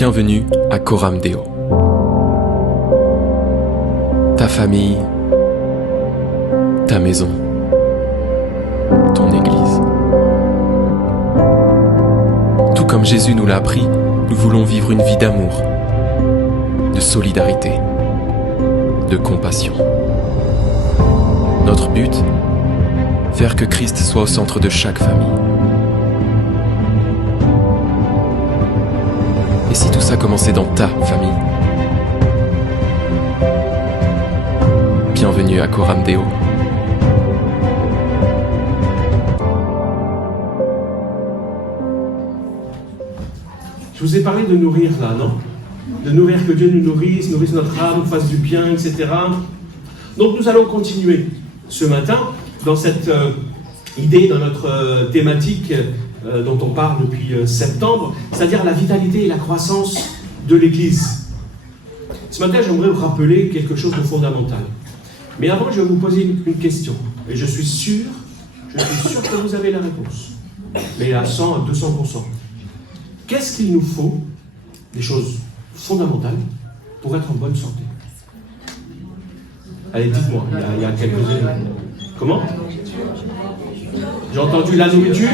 Bienvenue à Coram Deo. Ta famille, ta maison, ton église. Tout comme Jésus nous l'a appris, nous voulons vivre une vie d'amour, de solidarité, de compassion. Notre but, faire que Christ soit au centre de chaque famille. Et si tout ça commençait dans ta famille? Bienvenue à Coram Deo. Je vous ai parlé de nourrir là, non? De nourrir, que Dieu nous nourrisse notre âme, fasse du bien, etc. Donc nous allons continuer ce matin dans cette idée, dans notre thématique dont on parle depuis septembre, c'est-à-dire la vitalité et la croissance de l'Église. Ce matin, j'aimerais vous rappeler quelque chose de fondamental. Mais avant, je vais vous poser une question. Et je suis sûr que vous avez la réponse. Mais à 100, à 200%. Qu'est-ce qu'il nous faut, des choses fondamentales, pour être en bonne santé? Allez, dites-moi, il y a quelques années. Comment? J'ai entendu la nourriture,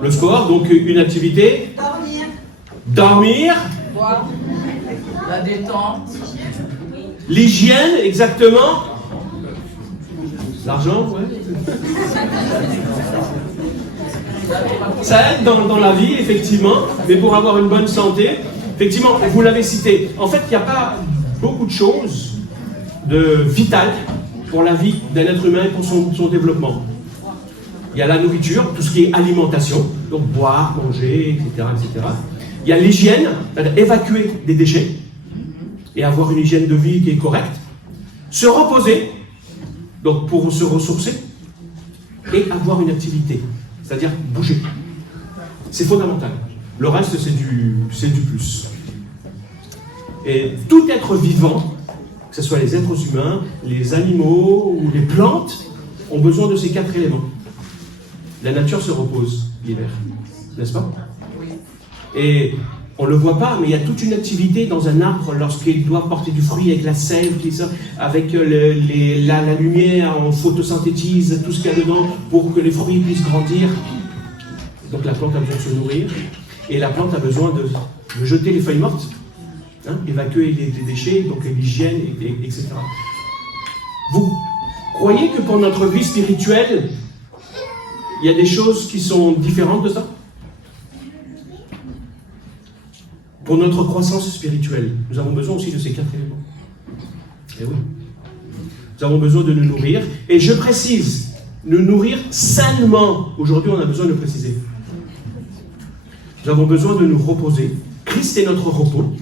le sport, donc une activité. Dormir. Boire. La détente. L'hygiène, exactement. L'argent, ouais. Ça aide dans la vie, effectivement, mais pour avoir une bonne santé, effectivement, vous l'avez cité. En fait, il n'y a pas beaucoup de choses de vitales pour la vie d'un être humain et pour son développement. Il y a la nourriture, tout ce qui est alimentation, donc boire, manger, etc., etc. Il y a l'hygiène, c'est-à-dire évacuer des déchets et avoir une hygiène de vie qui est correcte. Se reposer, donc pour se ressourcer, et avoir une activité, c'est-à-dire bouger. C'est fondamental. Le reste, c'est du plus. Et tout être vivant, que ce soit les êtres humains, les animaux ou les plantes, ont besoin de ces 4 éléments. La nature se repose l'hiver, n'est-ce pas? Et on ne le voit pas, mais il y a toute une activité dans un arbre lorsqu'il doit porter du fruit avec la sève, avec la lumière, on photosynthétise tout ce qu'il y a dedans pour que les fruits puissent grandir. Donc la plante a besoin de se nourrir, et la plante a besoin de jeter les feuilles mortes, évacuer les déchets, donc l'hygiène, etc. Vous croyez que pour notre vie spirituelle, il y a des choses qui sont différentes de ça? Pour notre croissance spirituelle, nous avons besoin aussi de ces 4 éléments. Et oui. Nous avons besoin de nous nourrir. Et je précise, nous nourrir sainement. Aujourd'hui, on a besoin de préciser. Nous avons besoin de nous reposer. Christ est notre repos.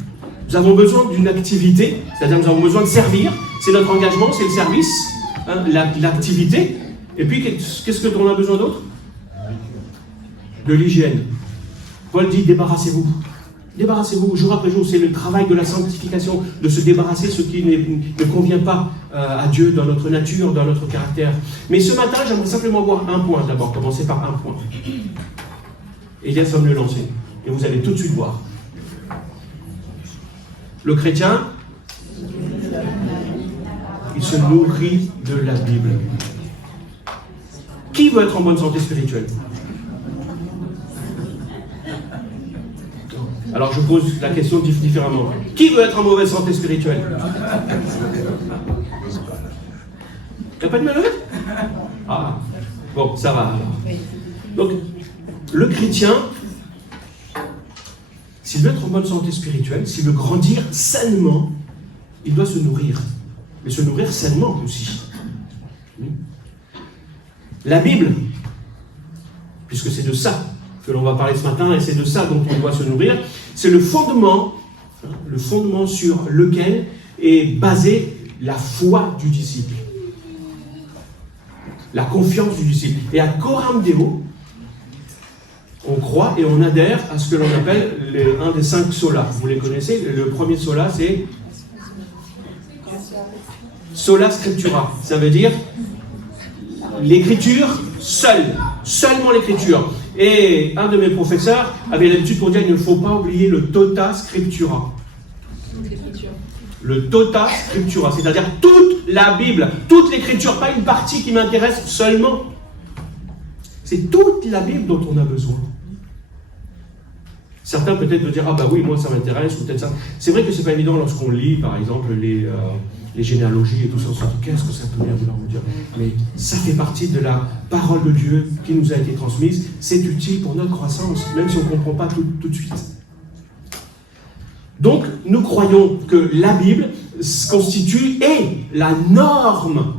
Nous avons besoin d'une activité, c'est-à-dire nous avons besoin de servir. C'est notre engagement, c'est le service, l'activité. Et puis, qu'est-ce qu'on a besoin d'autre? De l'hygiène. Paul dit, débarrassez-vous. Débarrassez-vous, jour après jour, c'est le travail de la sanctification, de se débarrasser de ce qui ne convient pas à Dieu dans notre nature, dans notre caractère. Mais ce matin, j'aimerais simplement voir un point d'abord, commencer par un point. Elias va me le lancer, et vous allez tout de suite voir. Le chrétien, il se nourrit de la Bible. Qui veut être en bonne santé spirituelle? Alors je pose la question différemment. Qui veut être en mauvaise santé spirituelle? Il n'y a pas de main levée? Ah, bon, ça va alors. Donc, le chrétien, s'il veut être en bonne santé spirituelle, s'il veut grandir sainement, il doit se nourrir. Mais se nourrir sainement aussi. La Bible, puisque c'est de ça que l'on va parler ce matin, et c'est de ça dont on doit se nourrir, c'est le fondement sur lequel est basée la foi du disciple. La confiance du disciple. Et à Coram Deo, on croit et on adhère à ce que l'on appelle un des 5 solas. Vous les connaissez? Le premier sola, c'est sola scriptura. Ça veut dire l'écriture seule, seulement l'écriture. Et un de mes professeurs avait l'habitude pour dire qu'il ne faut pas oublier le tota scriptura. Le tota scriptura, c'est-à-dire toute la Bible, toute l'écriture, pas une partie qui m'intéresse seulement. C'est toute la Bible dont on a besoin. Certains peut-être vont dire, ah bah oui, moi ça m'intéresse, ou peut-être ça. C'est vrai que c'est pas évident lorsqu'on lit, par exemple, les généalogies et tout ça, on se dit, qu'est-ce que ça peut bien vouloir me dire? Mais ça fait partie de la parole de Dieu qui nous a été transmise. C'est utile pour notre croissance, même si on ne comprend pas tout de suite. Donc, nous croyons que la Bible constitue la norme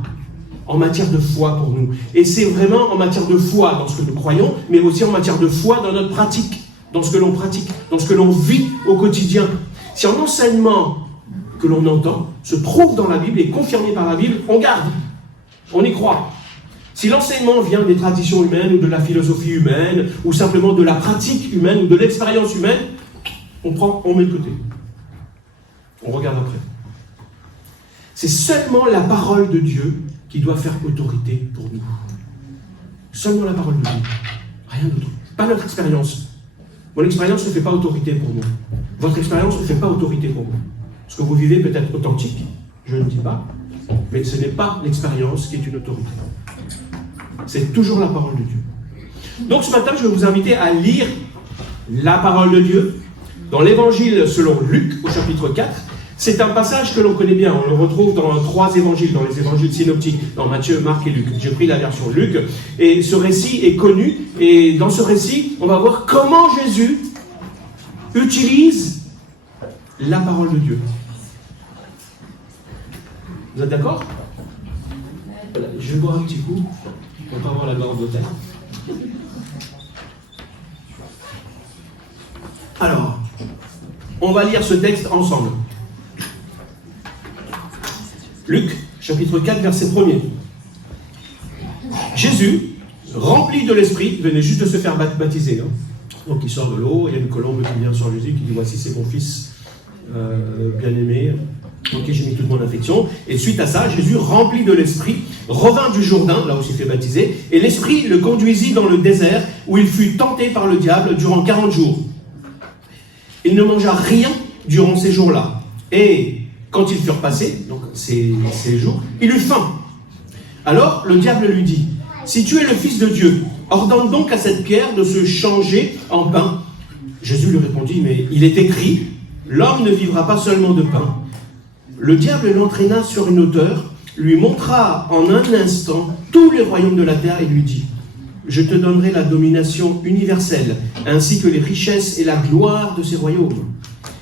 en matière de foi pour nous. Et c'est vraiment en matière de foi dans ce que nous croyons, mais aussi en matière de foi dans notre pratique, dans ce que l'on pratique, dans ce que l'on vit au quotidien. Si un enseignement que l'on entend se trouve dans la Bible et confirmé par la Bible, on garde, on y croit. Si l'enseignement vient des traditions humaines ou de la philosophie humaine, ou simplement de la pratique humaine ou de l'expérience humaine, on met de côté. On regarde après. C'est seulement la parole de Dieu qui doit faire autorité pour nous. Seulement la parole de Dieu. Rien d'autre. Pas notre expérience. Mon expérience ne fait pas autorité pour moi. Votre expérience ne fait pas autorité pour moi. Ce que vous vivez peut être authentique, je ne dis pas, mais ce n'est pas l'expérience qui est une autorité. C'est toujours la parole de Dieu. Donc ce matin, je vais vous inviter à lire la parole de Dieu dans l'évangile selon Luc, au chapitre 4. C'est un passage que l'on connaît bien. On le retrouve dans 3 évangiles, dans les évangiles synoptiques, dans Matthieu, Marc et Luc. J'ai pris la version Luc. Et ce récit est connu. Et dans ce récit, on va voir comment Jésus utilise la parole de Dieu. Vous êtes d'accord? Voilà, je vais boire un petit coup pour ne pas avoir la gorge de terre. Alors, on va lire ce texte ensemble. Luc, chapitre 4, verset 1er. Jésus, rempli de l'Esprit, venait juste de se faire baptiser. Hein. Donc il sort de l'eau, il y a une colombe qui vient sur Jésus, qui dit, voici c'est mon fils bien-aimé, ok, j'ai mis toute mon affection. Et suite à ça, Jésus, rempli de l'Esprit, revint du Jourdain, là où il s'est fait baptiser, et l'Esprit le conduisit dans le désert, où il fut tenté par le diable durant 40 jours. Il ne mangea rien durant ces jours-là. Et quand ils furent passés, donc ces jours, il eut faim. Alors le diable lui dit, si tu es le Fils de Dieu, ordonne donc à cette pierre de se changer en pain. Jésus lui répondit, mais il est écrit, l'homme ne vivra pas seulement de pain. Le diable l'entraîna sur une hauteur, lui montra en un instant tous les royaumes de la terre et lui dit, je te donnerai la domination universelle, ainsi que les richesses et la gloire de ces royaumes.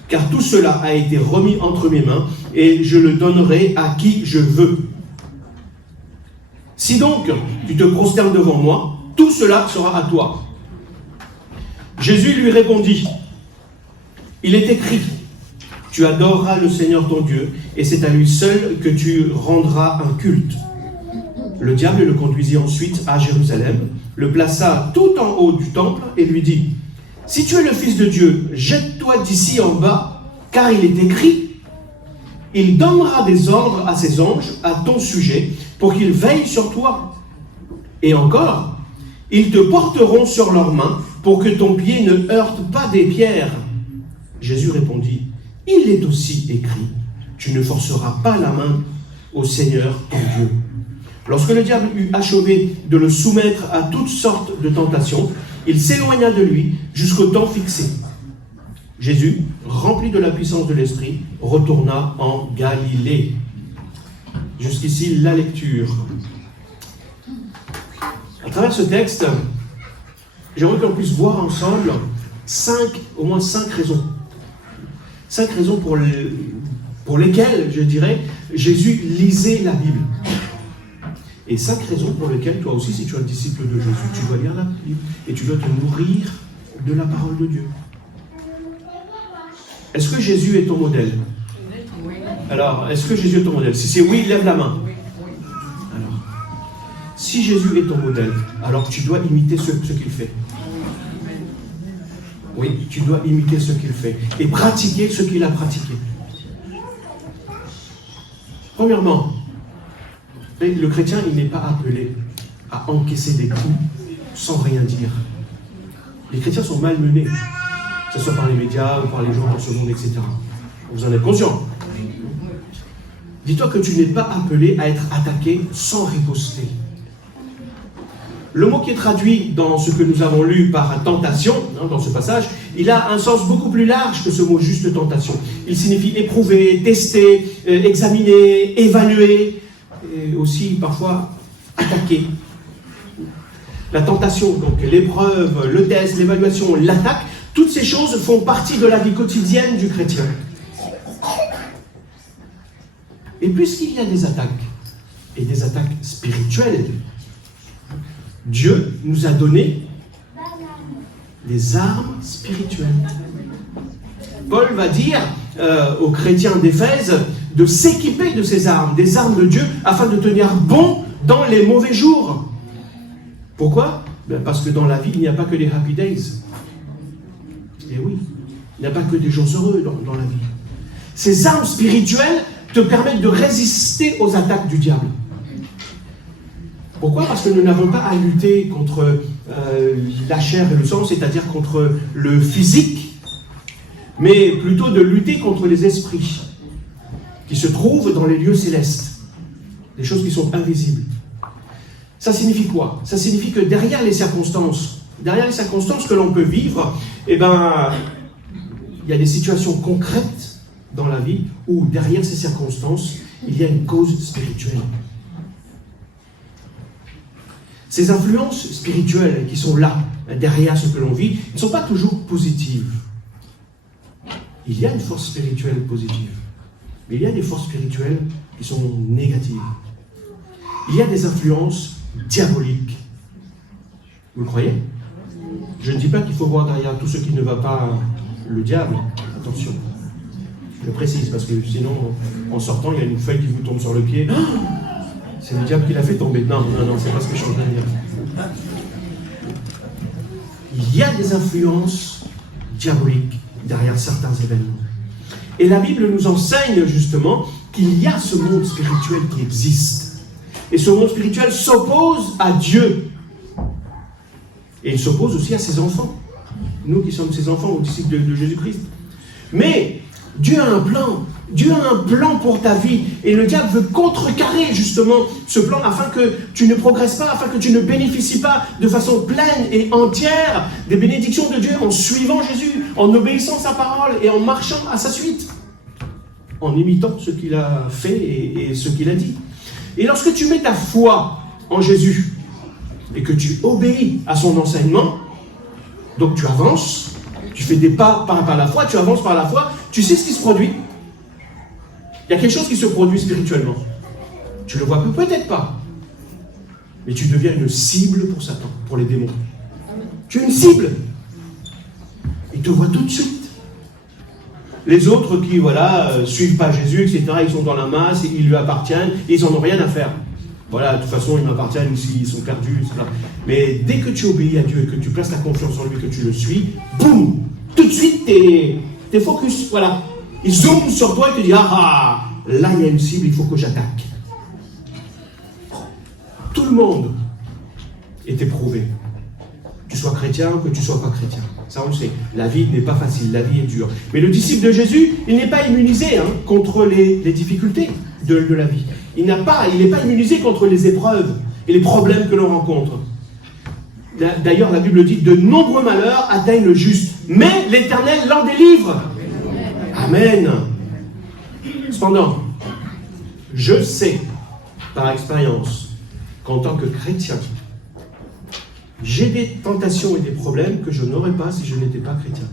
Car tout cela a été remis entre mes mains, et je le donnerai à qui je veux. Si donc tu te prosternes devant moi, tout cela sera à toi. Jésus lui répondit, il est écrit, tu adoreras le Seigneur ton Dieu, et c'est à lui seul que tu rendras un culte. Le diable le conduisit ensuite à Jérusalem, le plaça tout en haut du temple, et lui dit, si tu es le Fils de Dieu, jette-toi d'ici en bas, car il est écrit, il donnera des ordres à ses anges à ton sujet, pour qu'ils veillent sur toi. Et encore, ils te porteront sur leurs mains, pour que ton pied ne heurte pas des pierres. Jésus répondit, il est aussi écrit, tu ne forceras pas la main au Seigneur ton Dieu. Lorsque le diable eut achevé de le soumettre à toutes sortes de tentations, il s'éloigna de lui jusqu'au temps fixé. Jésus, rempli de la puissance de l'Esprit, retourna en Galilée. Jusqu'ici, la lecture. À travers ce texte, j'aimerais qu'on puisse voir ensemble au moins 5 raisons. 5 raisons pour lesquelles, je dirais, Jésus lisait la Bible. Et 5 raisons pour lesquelles, toi aussi, si tu es un disciple de Jésus, tu dois lire la Bible et tu dois te nourrir de la parole de Dieu. Est-ce que Jésus est ton modèle? Alors, est-ce que Jésus est ton modèle? Si c'est oui, lève la main. Alors, si Jésus est ton modèle, alors tu dois imiter ce qu'il fait. Oui, tu dois imiter ce qu'il fait et pratiquer ce qu'il a pratiqué. Premièrement, le chrétien, il n'est pas appelé à encaisser des coups sans rien dire. Les chrétiens sont malmenés, que ce soit par les médias ou par les gens dans ce monde, etc. Vous en êtes conscient. Dis-toi que tu n'es pas appelé à être attaqué sans riposter. Le mot qui est traduit dans ce que nous avons lu par tentation, dans ce passage, il a un sens beaucoup plus large que ce mot juste tentation. Il signifie éprouver, tester, examiner, évaluer, et aussi parfois attaquer. La tentation, donc l'épreuve, le test, l'évaluation, l'attaque, toutes ces choses font partie de la vie quotidienne du chrétien. Et puisqu'il y a des attaques, et des attaques spirituelles, Dieu nous a donné des armes spirituelles. Paul va dire aux chrétiens d'Éphèse de s'équiper de ces armes, des armes de Dieu, afin de tenir bon dans les mauvais jours. Pourquoi ? Parce que dans la vie, il n'y a pas que les happy days. Et oui, il n'y a pas que des jours heureux dans la vie. Ces armes spirituelles te permettent de résister aux attaques du diable. Pourquoi ? Parce que nous n'avons pas à lutter contre la chair et le sang, c'est-à-dire contre le physique, mais plutôt de lutter contre les esprits qui se trouvent dans les lieux célestes, des choses qui sont invisibles. Ça signifie quoi ? Ça signifie que derrière les circonstances que l'on peut vivre, il y a des situations concrètes dans la vie où derrière ces circonstances, il y a une cause spirituelle. Ces influences spirituelles qui sont là, derrière ce que l'on vit, ne sont pas toujours positives. Il y a une force spirituelle positive, mais il y a des forces spirituelles qui sont négatives. Il y a des influences diaboliques. Vous le croyez ? Je ne dis pas qu'il faut voir derrière tout ce qui ne va pas le diable. Attention. Je précise, parce que sinon, en sortant, il y a une feuille qui vous tombe sur le pied. C'est le diable qui l'a fait tomber. Non, c'est pas ce que je suis en train de dire. Il y a des influences diaboliques derrière certains événements. Et la Bible nous enseigne justement qu'il y a ce monde spirituel qui existe. Et ce monde spirituel s'oppose à Dieu. Et il s'oppose aussi à ses enfants. Nous qui sommes ses enfants, aux disciples de Jésus-Christ. Mais Dieu a un plan. Dieu a un plan pour ta vie. Et le diable veut contrecarrer justement ce plan afin que tu ne progresses pas, afin que tu ne bénéficies pas de façon pleine et entière des bénédictions de Dieu en suivant Jésus, en obéissant sa parole et en marchant à sa suite, en imitant ce qu'il a fait et ce qu'il a dit. Et lorsque tu mets ta foi en Jésus et que tu obéis à son enseignement, donc tu avances, tu fais des pas par la foi, tu avances par la foi, tu sais ce qui se produit. Il y a quelque chose qui se produit spirituellement. Tu le vois peut-être pas, mais tu deviens une cible pour Satan, pour les démons. Tu es une cible. Il te voit tout de suite. Les autres qui, suivent pas Jésus, etc., ils sont dans la masse, ils lui appartiennent, et ils n'en ont rien à faire. Voilà, de toute façon, ils m'appartiennent, ils sont perdus, etc. Mais dès que tu obéis à Dieu et que tu places ta confiance en lui, que tu le suis, boum, tout de suite, t'es focus, voilà. Il zoome sur toi et te dit, là, il y a une cible, il faut que j'attaque. Tout le monde est éprouvé. Que tu sois chrétien, que tu ne sois pas chrétien. Ça, on le sait. La vie n'est pas facile, la vie est dure. Mais le disciple de Jésus, il n'est pas immunisé contre les difficultés de la vie. Il n'est pas immunisé contre les épreuves et les problèmes que l'on rencontre. D'ailleurs, la Bible dit, de nombreux malheurs atteignent le juste, mais l'Éternel l'en délivre. Amen. Cependant, je sais, par expérience, qu'en tant que chrétien, j'ai des tentations et des problèmes que je n'aurais pas si je n'étais pas chrétien.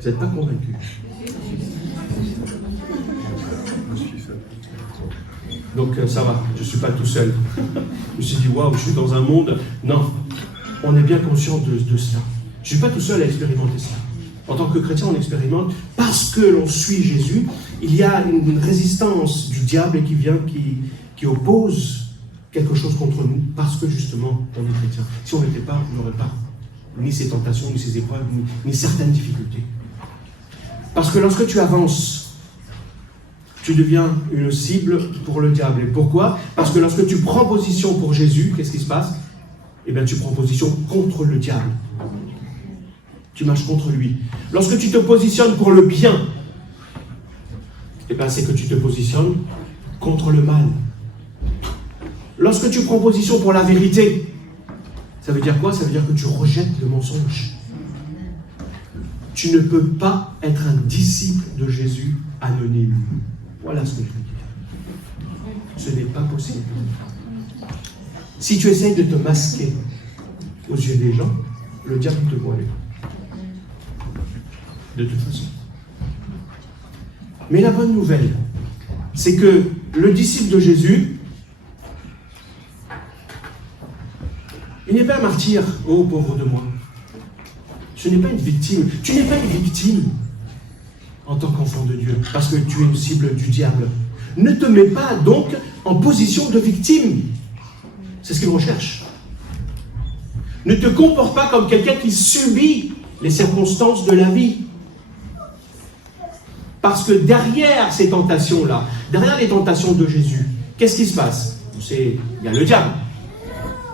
Vous n'êtes pas convaincus? Donc ça va, je ne suis pas tout seul. Je me suis dit, waouh, je suis dans un monde... Non, on est bien conscient de cela. Je ne suis pas tout seul à expérimenter ça. En tant que chrétien, on expérimente parce que l'on suit Jésus. Il y a une résistance du diable qui oppose quelque chose contre nous parce que justement, on est chrétien. Si on n'était pas, on n'aurait pas ni ces tentations, ni ces épreuves, ni certaines difficultés. Parce que lorsque tu avances, tu deviens une cible pour le diable. Et pourquoi ? Parce que lorsque tu prends position pour Jésus, qu'est-ce qui se passe ? eh bien tu prends position contre le diable. Tu marches contre lui. Lorsque tu te positionnes pour le bien, eh bien c'est que tu te positionnes contre le mal. Lorsque tu prends position pour la vérité, ça veut dire quoi? Ça veut dire que tu rejettes le mensonge. Tu ne peux pas être un disciple de Jésus anonyme. Voilà ce que je veux dire. Ce n'est pas possible. Si tu essayes de te masquer aux yeux des gens, le diable te voit. De toute façon. Mais la bonne nouvelle, c'est que le disciple de Jésus, il n'est pas un martyr, oh pauvre de moi. Ce n'est pas une victime. Tu n'es pas une victime en tant qu'enfant de Dieu, parce que tu es une cible du diable. Ne te mets pas donc en position de victime. C'est ce qu'il recherche. Ne te comporte pas comme quelqu'un qui subit les circonstances de la vie. Parce que derrière ces tentations-là, derrière les tentations de Jésus, qu'est-ce qui se passe? Il y a le diable.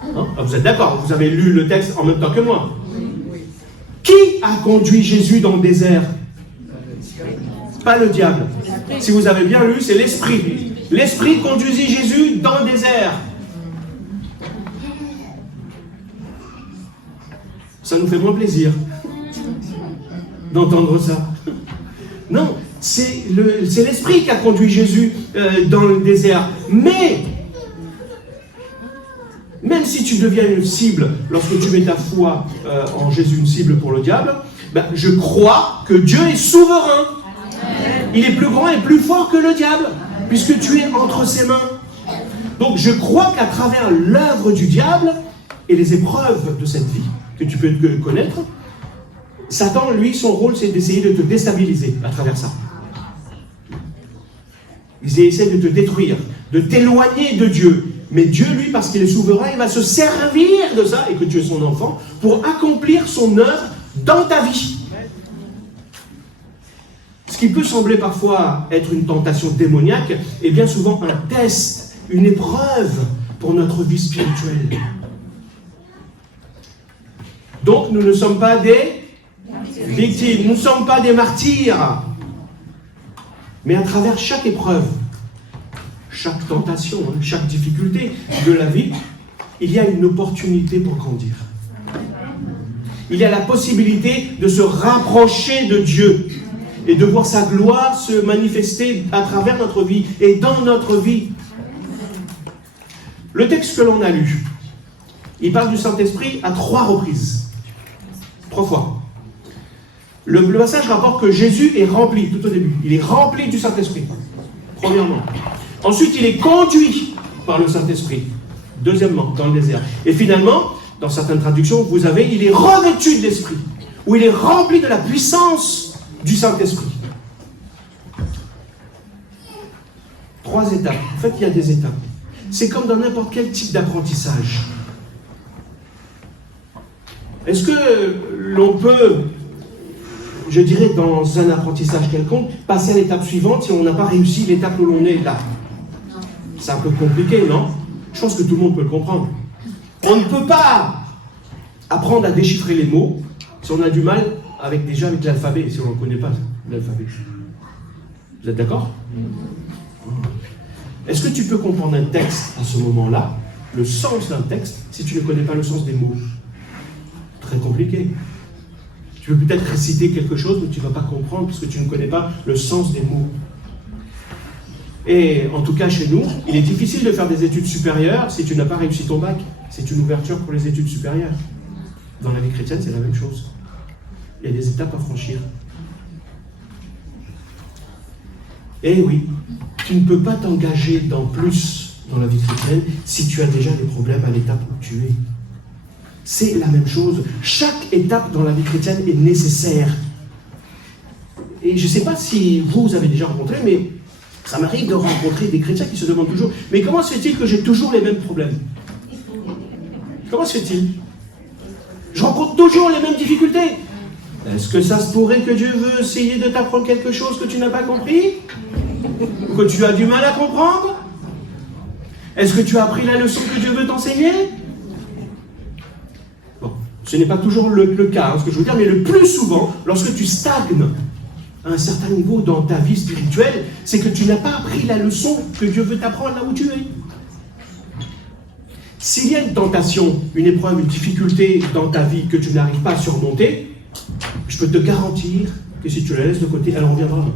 Hein? Vous êtes d'accord? Vous avez lu le texte en même temps que moi. Qui a conduit Jésus dans le désert? Pas le diable. Si vous avez bien lu, c'est l'Esprit. L'Esprit conduisit Jésus dans le désert. Ça nous fait moins plaisir d'entendre ça. Non, c'est l'Esprit qui a conduit Jésus dans le désert. Mais, même si tu deviens une cible, lorsque tu mets ta foi en Jésus, une cible pour le diable, ben, je crois que Dieu est souverain. Il est plus grand et plus fort que le diable, puisque tu es entre ses mains. Donc je crois qu'à travers l'œuvre du diable et les épreuves de cette vie que tu peux connaître, Satan, lui, son rôle, c'est d'essayer de te déstabiliser à travers ça. Il essaie de te détruire, de t'éloigner de Dieu. Mais Dieu, lui, parce qu'il est souverain, il va se servir de ça, et que tu es son enfant, pour accomplir son œuvre dans ta vie. Ce qui peut sembler parfois être une tentation démoniaque est bien souvent un test, une épreuve pour notre vie spirituelle. Donc, nous ne sommes pas des victimes, nous ne sommes pas des martyrs. Mais à travers chaque épreuve, chaque tentation, chaque difficulté de la vie, il y a une opportunité pour grandir. Il y a la possibilité de se rapprocher de Dieu et de voir sa gloire se manifester à travers notre vie et dans notre vie. Le texte que l'on a lu, il parle du Saint-Esprit à 3 reprises. 3 fois. Le passage rapporte que Jésus est rempli, tout au début. Il est rempli du Saint-Esprit, premièrement. Ensuite, il est conduit par le Saint-Esprit, deuxièmement, dans le désert. Et finalement, dans certaines traductions, vous avez, il est revêtu de l'Esprit, où il est rempli de la puissance du Saint-Esprit. 3 étapes. En fait, il y a des étapes. C'est comme dans n'importe quel type d'apprentissage. Est-ce que l'on peut, je dirais, dans un apprentissage quelconque, passer à l'étape suivante si on n'a pas réussi l'étape où l'on est là? C'est un peu compliqué, non? Je pense que tout le monde peut le comprendre. On ne peut pas apprendre à déchiffrer les mots si on a du mal avec l'alphabet, si on ne connaît pas l'alphabet. Vous êtes d'accord? Est-ce que tu peux comprendre un texte à ce moment-là, le sens d'un texte, si tu ne connais pas le sens des mots? Très compliqué. Tu peux peut-être réciter quelque chose, mais tu ne vas pas comprendre parce que tu ne connais pas le sens des mots. Et en tout cas, chez nous, il est difficile de faire des études supérieures si tu n'as pas réussi ton bac. C'est une ouverture pour les études supérieures. Dans la vie chrétienne, c'est la même chose. Il y a des étapes à franchir. Et oui, tu ne peux pas t'engager dans plus dans la vie chrétienne si tu as déjà des problèmes à l'étape où tu es. C'est la même chose. Chaque étape dans la vie chrétienne est nécessaire. Et je ne sais pas si vous avez déjà rencontré, mais ça m'arrive de rencontrer des chrétiens qui se demandent toujours « Mais comment se fait-il que j'ai toujours les mêmes problèmes ?» Comment se fait-il? Je rencontre toujours les mêmes difficultés. Est-ce que ça se pourrait que Dieu veut essayer de t'apprendre quelque chose que tu n'as pas compris? Que tu as du mal à comprendre? Est-ce que tu as appris la leçon que Dieu veut t'enseigner? Ce n'est pas toujours le cas, ce que je veux dire, mais le plus souvent, lorsque tu stagnes à un certain niveau dans ta vie spirituelle, c'est que tu n'as pas appris la leçon que Dieu veut t'apprendre là où tu es. S'il y a une tentation, une épreuve, une difficulté dans ta vie que tu n'arrives pas à surmonter, je peux te garantir que si tu la laisses de côté, elle reviendra.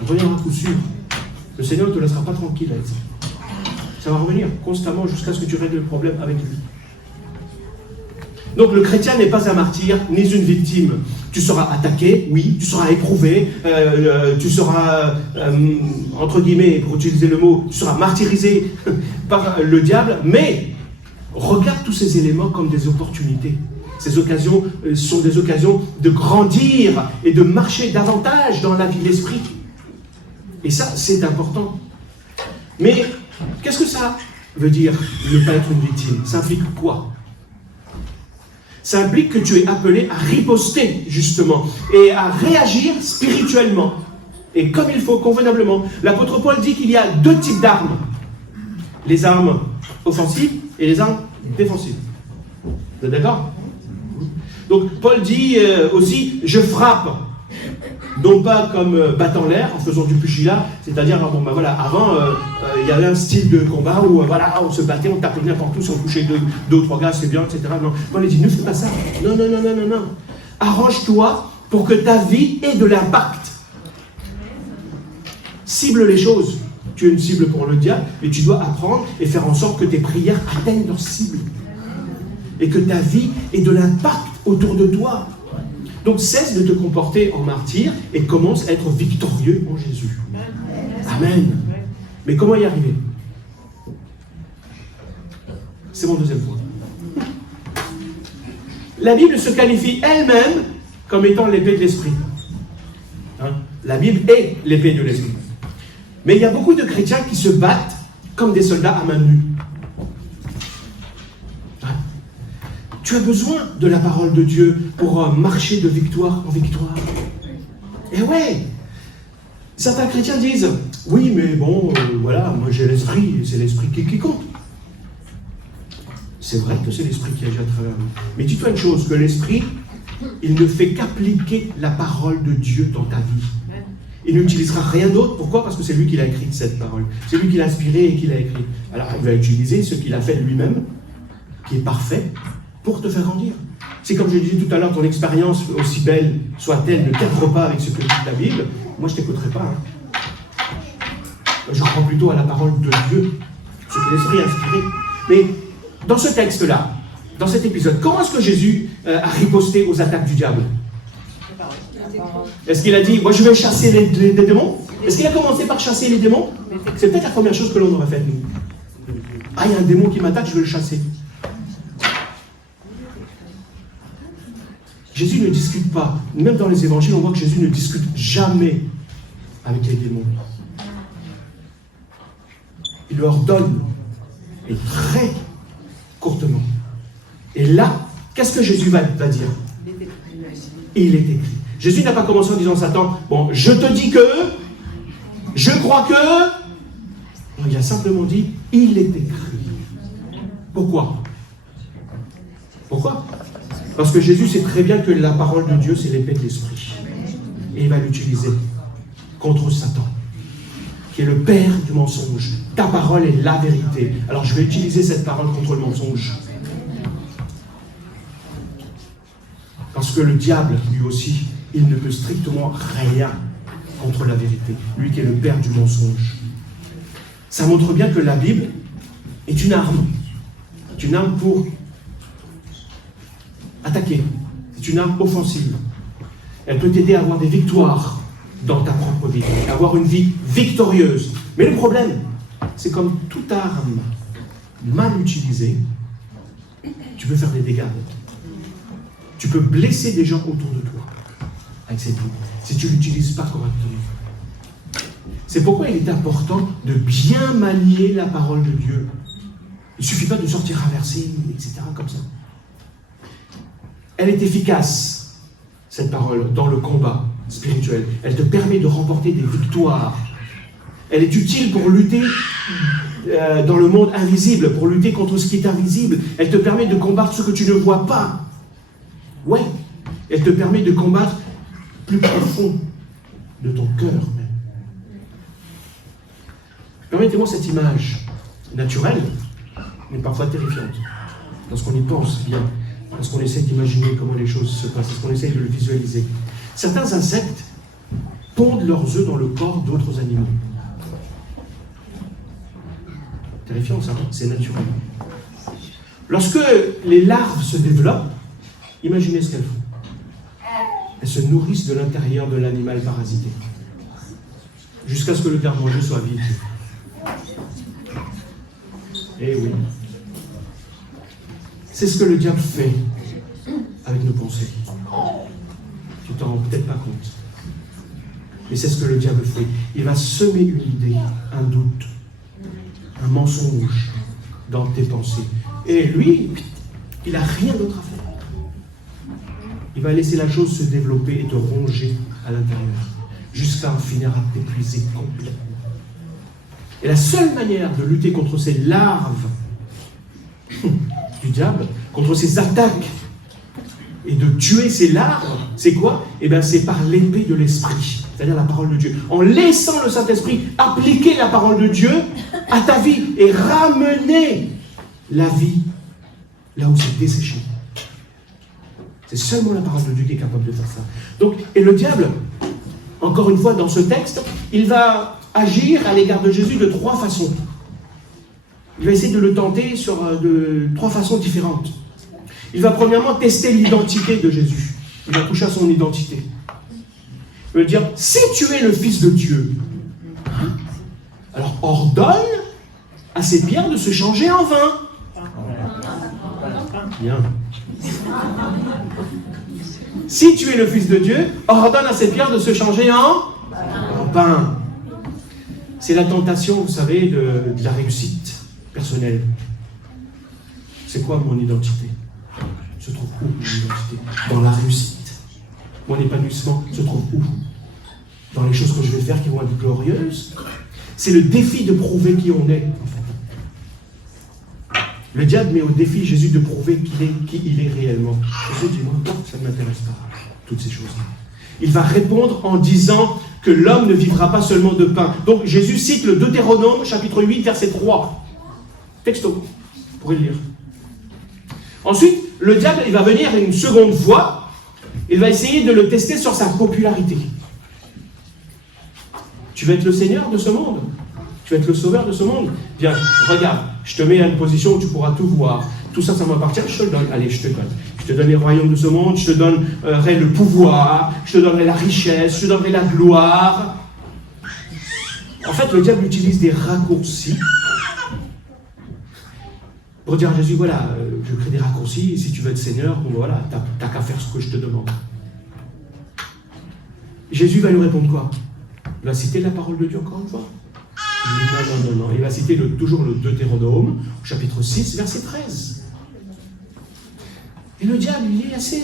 Elle reviendra à coup sûr. Le Seigneur ne te laissera pas tranquille avec ça. Ça va revenir constamment jusqu'à ce que tu règles le problème avec lui. Donc le chrétien n'est pas un martyr, ni une victime. Tu seras attaqué, oui, tu seras éprouvé, tu seras, entre guillemets, pour utiliser le mot, tu seras martyrisé par le diable, mais regarde tous ces éléments comme des opportunités. Ces occasions sont des occasions de grandir et de marcher davantage dans la vie de l'esprit. Et ça, c'est important. Mais qu'est-ce que ça veut dire, ne pas être une victime? Ça implique quoi? Ça implique que tu es appelé à riposter, justement, et à réagir spirituellement, et comme il faut, convenablement. L'apôtre Paul dit qu'il y a deux types d'armes. Les armes offensives et les armes défensives. Vous êtes d'accord? Donc, Paul dit aussi, je frappe. Non pas comme battant l'air, en faisant du pugilat, c'est-à-dire, bon ben voilà, avant, il y avait un style de combat où voilà, on se battait, on tapait n'importe où, si on couchait deux ou trois gars, c'est bien, etc. Non, on dit, ne fais pas ça. Non. Arrange-toi pour que ta vie ait de l'impact. Cible les choses. Tu es une cible pour le diable, mais tu dois apprendre et faire en sorte que tes prières atteignent leur cible. Et que ta vie ait de l'impact autour de toi. Donc cesse de te comporter en martyr et commence à être victorieux en Jésus. Amen. Mais comment y arriver? C'est mon deuxième point. La Bible se qualifie elle-même comme étant l'épée de l'esprit. La Bible est l'épée de l'esprit. Mais il y a beaucoup de chrétiens qui se battent comme des soldats à main nue. Tu as besoin de la parole de Dieu pour marcher de victoire en victoire. Et ouais, certains chrétiens disent, oui, mais bon, voilà, moi j'ai l'esprit, c'est l'esprit qui compte. C'est vrai que c'est l'esprit qui agit à travers nous. Mais dis-toi une chose, que l'esprit, il ne fait qu'appliquer la parole de Dieu dans ta vie. Il n'utilisera rien d'autre. Pourquoi? Parce que c'est lui qui l'a écrit, cette parole. C'est lui qui l'a inspiré et qui l'a écrit. Alors il va utiliser ce qu'il a fait lui-même, qui est parfait, pour te faire grandir. C'est comme je disais tout à l'heure, ton expérience, aussi belle soit-elle, ne cadre pas avec ce que dit la Bible, moi je ne t'écouterai pas. Je crois plutôt à la parole de Dieu, ce que l'Esprit a inspiré. Mais dans ce texte-là, dans cet épisode, comment est-ce que Jésus a riposté aux attaques du diable? Est-ce qu'il a dit, moi je vais chasser les démons? Est-ce qu'il a commencé par chasser les démons? C'est peut-être la première chose que l'on aurait faite, nous. Ah, il y a un démon qui m'attaque, je vais le chasser. Jésus ne discute pas. Même dans les évangiles, on voit que Jésus ne discute jamais avec les démons. Il leur donne, et très courtement. Et là, qu'est-ce que Jésus va dire? Il est écrit. Jésus n'a pas commencé en disant Satan, bon, je te dis que, je crois que. Non, il a simplement dit, il est écrit. Pourquoi? Pourquoi? Parce que Jésus sait très bien que la parole de Dieu, c'est l'épée de l'esprit. Et il va l'utiliser contre Satan, qui est le père du mensonge. Ta parole est la vérité. Alors je vais utiliser cette parole contre le mensonge. Parce que le diable, lui aussi, il ne peut strictement rien contre la vérité. Lui qui est le père du mensonge. Ça montre bien que la Bible est une arme. C'est une arme pour attaquer. C'est une arme offensive. Elle peut t'aider à avoir des victoires dans ta propre vie, à avoir une vie victorieuse. Mais le problème, c'est comme toute arme mal utilisée, tu peux faire des dégâts. Tu peux blesser des gens autour de toi avec cette arme, si tu ne l'utilises pas correctement. C'est pourquoi il est important de bien manier la parole de Dieu. Il ne suffit pas de sortir un verset, etc., comme ça. Elle est efficace, cette parole, dans le combat spirituel. Elle te permet de remporter des victoires. Elle est utile pour lutter dans le monde invisible, pour lutter contre ce qui est invisible. Elle te permet de combattre ce que tu ne vois pas. Ouais, elle te permet de combattre plus profond de ton cœur même. Permettez-moi cette image naturelle, mais parfois terrifiante, lorsqu'on y pense bien, lorsqu'on essaie d'imaginer comment les choses se passent, lorsqu'on essaie de le visualiser. Certains insectes pondent leurs œufs dans le corps d'autres animaux. Terrifiant ça, hein? C'est naturel. Lorsque les larves se développent, imaginez ce qu'elles font. Elles se nourrissent de l'intérieur de l'animal parasité, jusqu'à ce que le garde-manger soit vide. Eh oui. C'est ce que le diable fait avec nos pensées. Tu t'en rends peut-être pas compte. Mais c'est ce que le diable fait. Il va semer une idée, un doute, un mensonge dans tes pensées. Et lui, il n'a rien d'autre à faire. Il va laisser la chose se développer et te ronger à l'intérieur, jusqu'à en finir à t'épuiser complètement. Et la seule manière de lutter contre ces larves du diable, contre ces attaques, et de tuer ces larves, c'est quoi? Eh bien, c'est par l'épée de l'esprit, c'est-à-dire la parole de Dieu. En laissant le Saint-Esprit appliquer la parole de Dieu à ta vie et ramener la vie là où c'est desséché. C'est seulement la parole de Dieu qui est capable de faire ça. Donc, et le diable, encore une fois, dans ce texte, il va agir à l'égard de Jésus de trois façons. Il va essayer de le tenter de trois façons différentes. Il va premièrement tester l'identité de Jésus. Il va toucher à son identité. Il va dire, si tu es le Fils de Dieu, alors ordonne à ces pierres de se changer en vin. Bien. Si tu es le Fils de Dieu, ordonne à ces pierres de se changer en pain. C'est la tentation, vous savez, de la réussite personnelle. C'est quoi mon identité? Se trouve où mon identité? Dans la réussite. Mon épanouissement se trouve où? Dans les choses que je vais faire qui vont être glorieuses. C'est le défi de prouver qui on est, en fait. Le diable met au défi Jésus de prouver qui il est réellement. Jésus dit, moi, ça ne m'intéresse pas, toutes ces choses-là. Il va répondre en disant que l'homme ne vivra pas seulement de pain. Donc Jésus cite le Deutéronome, chapitre 8, verset 3. Texto, vous pourrez le lire. Ensuite, le diable, il va venir une seconde fois, il va essayer de le tester sur sa popularité. Tu vas être le Seigneur de ce monde? Tu vas être le sauveur de ce monde? Viens, regarde, je te mets à une position où tu pourras tout voir. Tout ça, ça m'appartient, je te le donne. Allez, je te donne. Je te donne les royaumes de ce monde, je te donnerai le pouvoir, je te donnerai la richesse, je te donnerai la gloire. En fait, le diable utilise des raccourcis pour dire à Jésus, voilà, je crée des raccourcis, si tu veux être Seigneur, bon voilà, t'as qu'à faire ce que je te demande. Jésus va lui répondre quoi? Il va citer la parole de Dieu encore une fois? Non. Il va citer toujours le Deutéronome, chapitre 6, verset 13. Et le diable, il est assez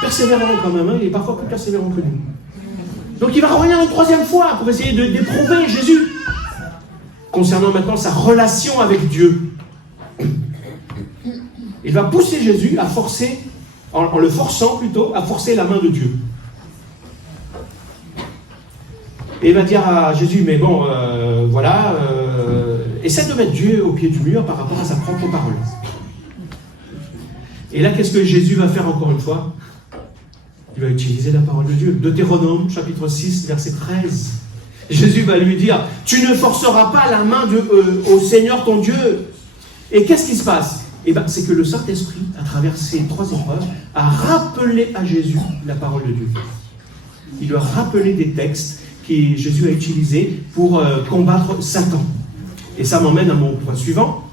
persévérant quand même, hein, il est parfois plus persévérant que nous. Donc il va revenir une troisième fois pour essayer d'éprouver Jésus concernant maintenant sa relation avec Dieu. Il va pousser Jésus à forcer, en le forçant plutôt, à forcer la main de Dieu. Et il va dire à Jésus, mais bon, essaie de mettre Dieu au pied du mur par rapport à sa propre parole. Et là, qu'est-ce que Jésus va faire encore une fois? Il va utiliser la parole de Dieu. Deutéronome, chapitre 6, verset 13. Jésus va lui dire, tu ne forceras pas la main au Seigneur ton Dieu. Et qu'est-ce qui se passe? Eh bien, c'est que le Saint-Esprit, à travers ces trois épreuves, a rappelé à Jésus la parole de Dieu. Il lui a rappelé des textes que Jésus a utilisés pour combattre Satan. Et ça m'emmène à mon point suivant.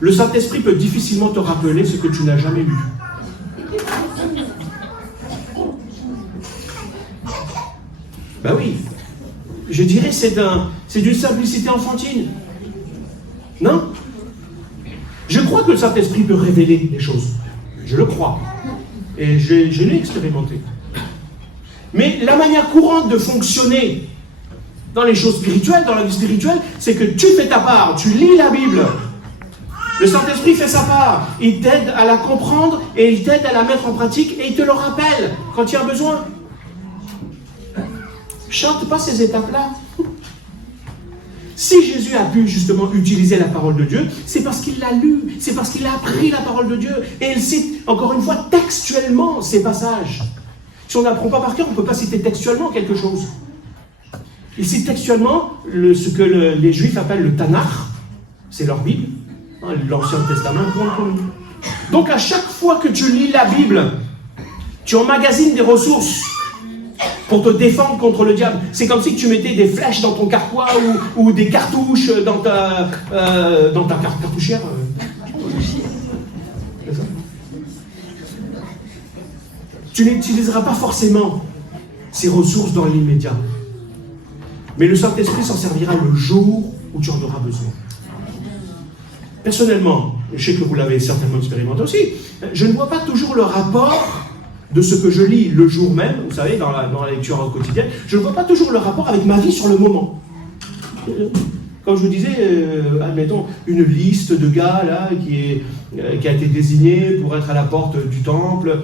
Le Saint-Esprit peut difficilement te rappeler ce que tu n'as jamais lu. Ben oui, je dirais c'est d'une simplicité enfantine. Non? Je crois que le Saint-Esprit peut révéler les choses. Je le crois. Et je l'ai expérimenté. Mais la manière courante de fonctionner dans les choses spirituelles, dans la vie spirituelle, c'est que tu fais ta part, tu lis la Bible. Le Saint-Esprit fait sa part. Il t'aide à la comprendre et il t'aide à la mettre en pratique et il te le rappelle quand il y a besoin. Chante pas ces étapes-là. Si Jésus a pu justement utiliser la parole de Dieu, c'est parce qu'il l'a lu, c'est parce qu'il a appris la parole de Dieu. Et il cite, encore une fois, textuellement ces passages. Si on n'apprend pas par cœur, on ne peut pas citer textuellement quelque chose. Il cite textuellement ce que les Juifs appellent le Tanakh, c'est leur Bible, hein, l'Ancien Testament. Donc à chaque fois que tu lis la Bible, tu emmagasines des ressources pour te défendre contre le diable. C'est comme si tu mettais des flèches dans ton carquois ou des cartouches dans ta cartouchière. C'est ça. Tu n'utiliseras pas forcément ces ressources dans l'immédiat. Mais le Saint-Esprit s'en servira le jour où tu en auras besoin. Personnellement, je sais que vous l'avez certainement expérimenté aussi, je ne vois pas toujours le rapport de ce que je lis le jour même, vous savez, dans la lecture quotidienne, je ne vois pas toujours le rapport avec ma vie sur le moment. Comme je vous disais, admettons, une liste de gars là qui a été désignée pour être à la porte du temple.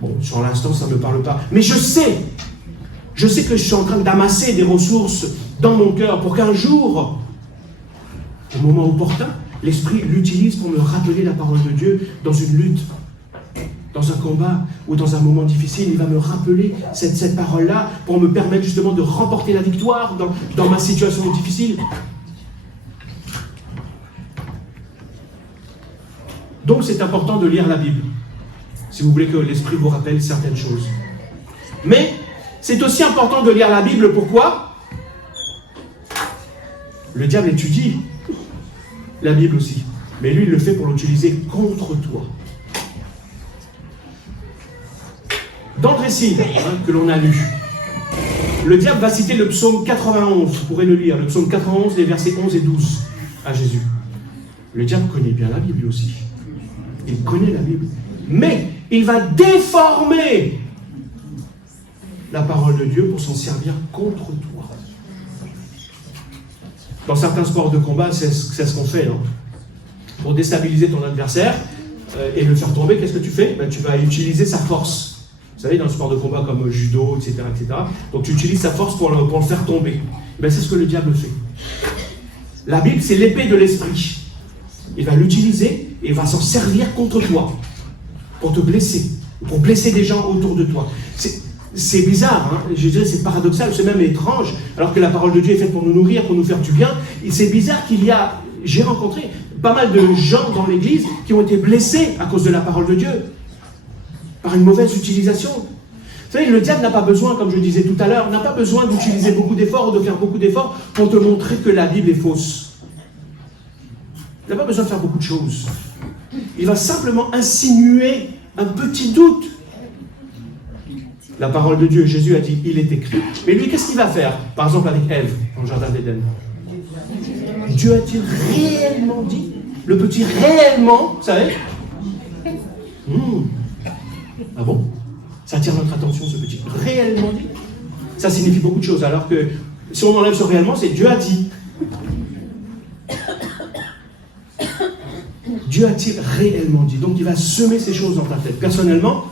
Bon, sur l'instant, ça ne me parle pas. Mais je sais que je suis en train d'amasser des ressources dans mon cœur pour qu'un jour, au moment opportun, l'Esprit l'utilise pour me rappeler la parole de Dieu dans une lutte, dans un combat ou dans un moment difficile. Il va me rappeler cette parole-là pour me permettre justement de remporter la victoire dans ma situation difficile. Donc c'est important de lire la Bible, si vous voulez que l'Esprit vous rappelle certaines choses. Mais c'est aussi important de lire la Bible, pourquoi ? Le diable étudie la Bible aussi, mais lui il le fait pour l'utiliser contre toi. Dans le récit que l'on a lu, le diable va citer le psaume 91, vous pourrez le lire, le psaume 91, les versets 11 et 12 à Jésus. Le diable connaît bien la Bible aussi. Il connaît la Bible. Mais il va déformer la parole de Dieu pour s'en servir contre toi. Dans certains sports de combat, c'est ce qu'on fait. Pour déstabiliser ton adversaire et le faire tomber, qu'est-ce que tu fais ? Tu vas utiliser sa force. Vous savez, dans le sport de combat comme le judo, etc., etc. Donc tu utilises sa force pour le faire tomber. C'est ce que le diable fait. La Bible, c'est l'épée de l'esprit. Il va l'utiliser et il va s'en servir contre toi, pour te blesser, pour blesser des gens autour de toi. C'est bizarre, je dirais c'est paradoxal, c'est même étrange, alors que la parole de Dieu est faite pour nous nourrir, pour nous faire du bien. Et c'est bizarre j'ai rencontré pas mal de gens dans l'église qui ont été blessés à cause de la parole de Dieu, par une mauvaise utilisation. Vous savez, le diable n'a pas besoin, comme je disais tout à l'heure, n'a pas besoin d'utiliser beaucoup d'efforts ou de faire beaucoup d'efforts pour te montrer que la Bible est fausse. Il n'a pas besoin de faire beaucoup de choses. Il va simplement insinuer un petit doute. La parole de Dieu, Jésus a dit, il est écrit. Mais lui, qu'est-ce qu'il va faire ? Par exemple, avec Ève, dans le jardin d'Éden. Dieu a-t-il réellement dit ? Le petit réellement, vous savez ? Ah bon ? Ça attire notre attention, ce petit réellement dit. Ça signifie beaucoup de choses, alors que si on enlève ce réellement, c'est Dieu a dit. Dieu a-t-il réellement dit ? Donc il va semer ces choses dans ta tête. Personnellement,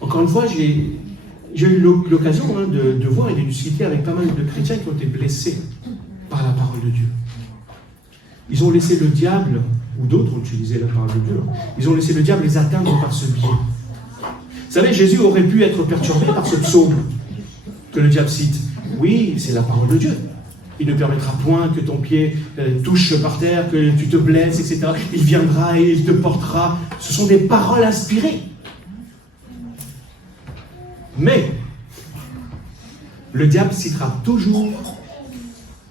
encore une fois, j'ai eu l'occasion de voir et de discuter avec pas mal de chrétiens qui ont été blessés par la parole de Dieu. Ils ont laissé le diable, ou d'autres ont utilisé la parole de Dieu, ils ont laissé le diable les atteindre par ce biais. Vous savez, Jésus aurait pu être perturbé par ce psaume que le diable cite. Oui, c'est la parole de Dieu. Il ne permettra point que ton pied touche par terre, que tu te blesses, etc. Il viendra et il te portera. Ce sont des paroles inspirées. Mais, le diable citera toujours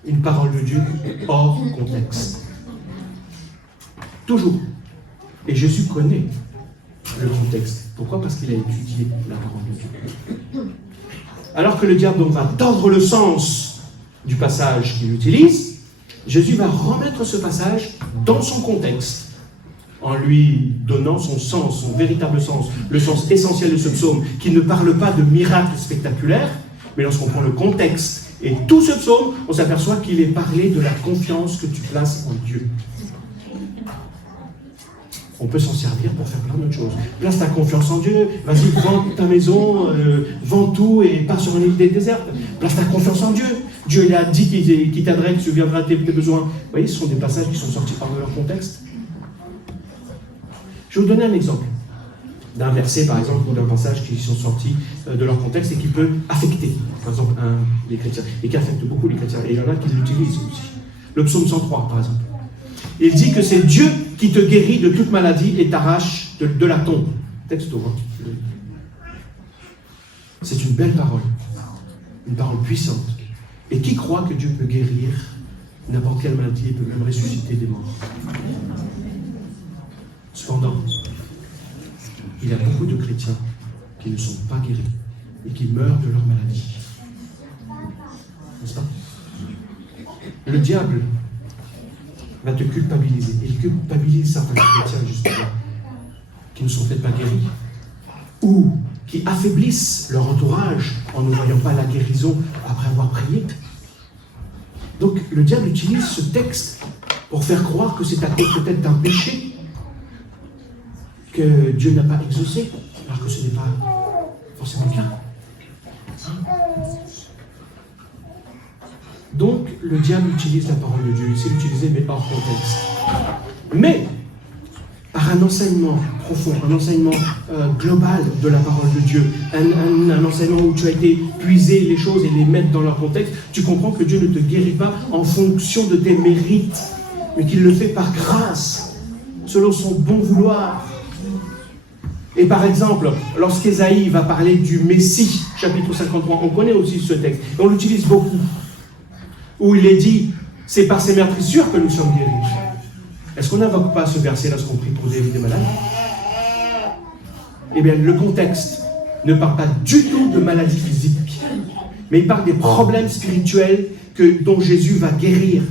une parole de Dieu hors contexte. Toujours. Et Jésus connaît le contexte. Pourquoi ? Parce qu'il a étudié la parole de Dieu. Alors que le diable donc va tordre le sens du passage qu'il utilise, Jésus va remettre ce passage dans son contexte, en lui donnant son sens, son véritable sens, le sens essentiel de ce psaume, qui ne parle pas de miracles spectaculaires, mais lorsqu'on prend le contexte Et tout ce psaume, on s'aperçoit qu'il est parlé de la confiance que tu places en Dieu. On peut s'en servir pour faire plein d'autres choses. Place ta confiance en Dieu, vas-y, vends ta maison, vends tout et pars sur une île déserte. Place ta confiance en Dieu. Dieu il a dit qu'il t'aiderait, qu'il subviendra à tes besoins. Vous voyez, ce sont des passages qui sont sortis par leur contexte. Je vais vous donner un exemple d'un verset, par exemple, ou d'un passage qui sont sortis de leur contexte et qui peut affecter, par exemple, les chrétiens, et qui affecte beaucoup les chrétiens. Et il y en a qui l'utilisent aussi. Le psaume 103, par exemple. Il dit que c'est Dieu qui te guérit de toute maladie et t'arrache de la tombe. Texto, hein. C'est une belle parole puissante. Et qui croit que Dieu peut guérir n'importe quelle maladie et peut même ressusciter des morts? Cependant, il y a beaucoup de chrétiens qui ne sont pas guéris et qui meurent de leur maladie. N'est-ce pas? Le diable va te culpabiliser. Il culpabilise certains chrétiens, justement, qui ne sont peut-être pas guéris, ou qui affaiblissent leur entourage en ne voyant pas la guérison après avoir prié. Donc, le diable utilise ce texte pour faire croire que c'est à cause peut-être d'un péché que Dieu n'a pas exaucé, alors que ce n'est pas forcément le cas. Donc, le diable utilise la parole de Dieu. Il sait l'utiliser, mais hors contexte. Mais, par un enseignement profond, un enseignement global de la parole de Dieu, un enseignement où tu as été puiser les choses et les mettre dans leur contexte, tu comprends que Dieu ne te guérit pas en fonction de tes mérites, mais qu'il le fait par grâce, selon son bon vouloir. Et par exemple, lorsqu'Ésaïe va parler du Messie, chapitre 53, on connaît aussi ce texte, et on l'utilise beaucoup, où il est dit, c'est par ses meurtrissures que nous sommes guéris. Est-ce qu'on n'invoque pas ce verset lorsqu'on prie pour guérir des malades? Eh bien, le contexte ne parle pas du tout de maladies physiques, mais il parle des problèmes spirituels dont Jésus va guérir.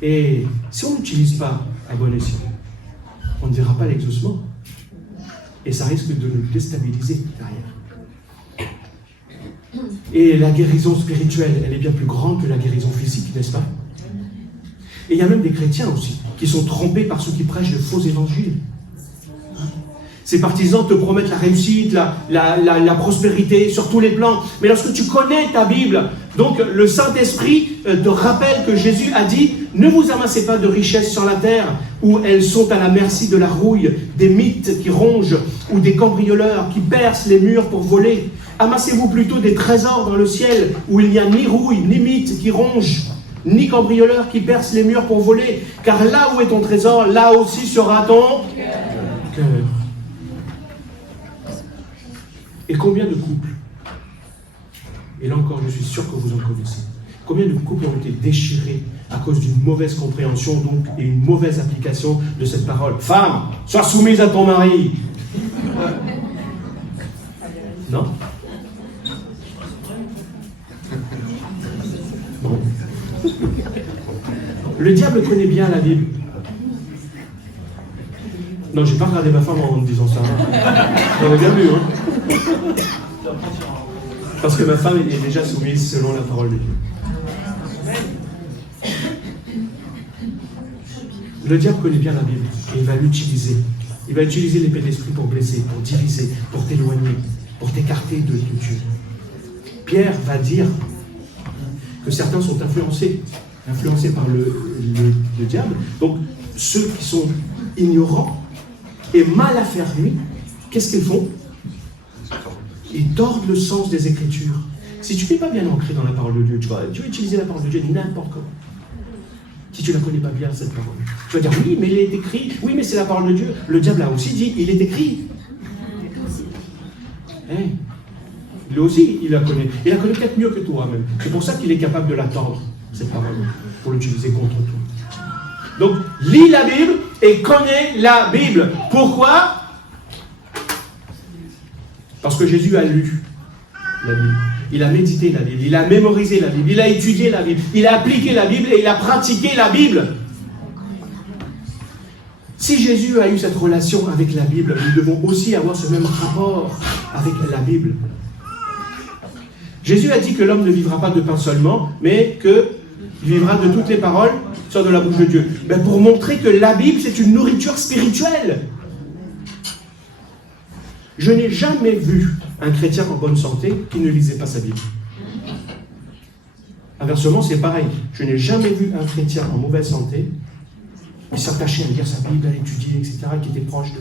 Et si on n'utilise pas à bon escient, on ne verra pas l'exaucement. Et ça risque de nous déstabiliser derrière. Et la guérison spirituelle, elle est bien plus grande que la guérison physique, n'est-ce pas? Et il y a même des chrétiens aussi, qui sont trompés par ceux qui prêchent de faux évangiles. Ces partisans te promettent la réussite, la prospérité sur tous les plans. Mais lorsque tu connais ta Bible, donc le Saint-Esprit te rappelle que Jésus a dit « Ne vous amassez pas de richesses sur la terre, où elles sont à la merci de la rouille, des mythes qui rongent, ou des cambrioleurs qui percent les murs pour voler. Amassez-vous plutôt des trésors dans le ciel, où il n'y a ni rouille, ni mythes qui rongent, ni cambrioleurs qui percent les murs pour voler. Car là où est ton trésor, là aussi sera ton cœur. » Et combien de couples, et là encore je suis sûr que vous en connaissez, combien de couples ont été déchirés à cause d'une mauvaise compréhension donc, et une mauvaise application de cette parole. Femme, sois soumise à ton mari. Non? Bon. Le diable connaît bien la Bible. Non, j'ai pas regardé ma femme en me disant ça. J'aurais bien vu, hein. Parce que ma femme est déjà soumise selon la parole de Dieu. Le diable connaît bien la Bible et il va l'utiliser. Il va utiliser l'épée d'esprit pour blesser, pour diviser, pour t'éloigner, pour t'écarter de Dieu. Pierre va dire que certains sont influencés par le diable. Donc, ceux qui sont ignorants et mal affermis, qu'est-ce qu'ils font? Ils tordent le sens des Écritures. Si tu n'es pas bien ancré dans la parole de Dieu, tu vas utiliser la parole de Dieu n'importe comment. Si tu ne la connais pas bien, cette parole. Tu vas dire, oui, mais il est écrit, oui, mais c'est la parole de Dieu. Le diable a aussi dit, il est écrit. Hey. Lui aussi, il la connaît. Il la connaît peut-être mieux que toi même. C'est pour ça qu'il est capable de la tordre, cette parole, pour l'utiliser contre toi. Donc, lis la Bible et connais la Bible. Pourquoi? Parce que Jésus a lu la Bible. Il a médité la Bible. Il a mémorisé la Bible. Il a étudié la Bible. Il a appliqué la Bible et il a pratiqué la Bible. Si Jésus a eu cette relation avec la Bible, nous devons aussi avoir ce même rapport avec la Bible. Jésus a dit que l'homme ne vivra pas de pain seulement, mais qu'il vivra de toutes les paroles qui sortent de la bouche de Dieu. Ben pour montrer que la Bible, c'est une nourriture spirituelle. Je n'ai jamais vu un chrétien en bonne santé qui ne lisait pas sa Bible. Inversement, c'est pareil. Je n'ai jamais vu un chrétien en mauvaise santé qui s'attachait à lire sa Bible, à l'étudier, etc., qui était proche de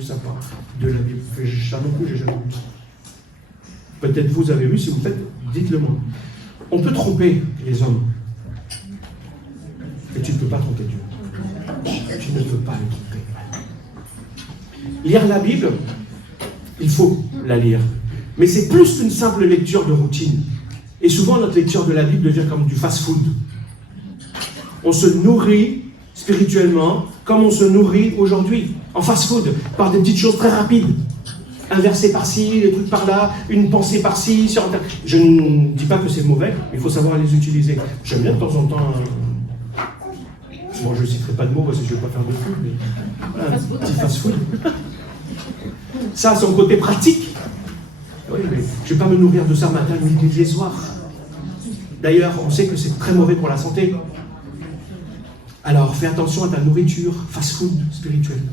de la Bible. Ça non plus, j'ai jamais vu. Peut-être vous avez vu, si vous faites, dites-le moi. On peut tromper les hommes. Et tu ne peux pas tromper Dieu. Tu ne peux pas le tromper. Lire la Bible, il faut la lire. Mais c'est plus qu'une simple lecture de routine. Et souvent, notre lecture de la Bible devient comme du fast-food. On se nourrit spirituellement comme on se nourrit aujourd'hui, en fast-food, par des petites choses très rapides. Un verset par-ci, des trucs par-là, une pensée par-ci. Je ne dis pas que c'est mauvais, mais il faut savoir les utiliser. J'aime bien de temps en temps... Bon, je ne citerai pas de mots parce que je ne vais pas faire de food, mais voilà, un petit fast-food. Ça a son côté pratique. Oui, mais je ne vais pas me nourrir de ça matin, midi et soir. D'ailleurs, on sait que c'est très mauvais pour la santé. Alors, fais attention à ta nourriture, fast-food spirituelle.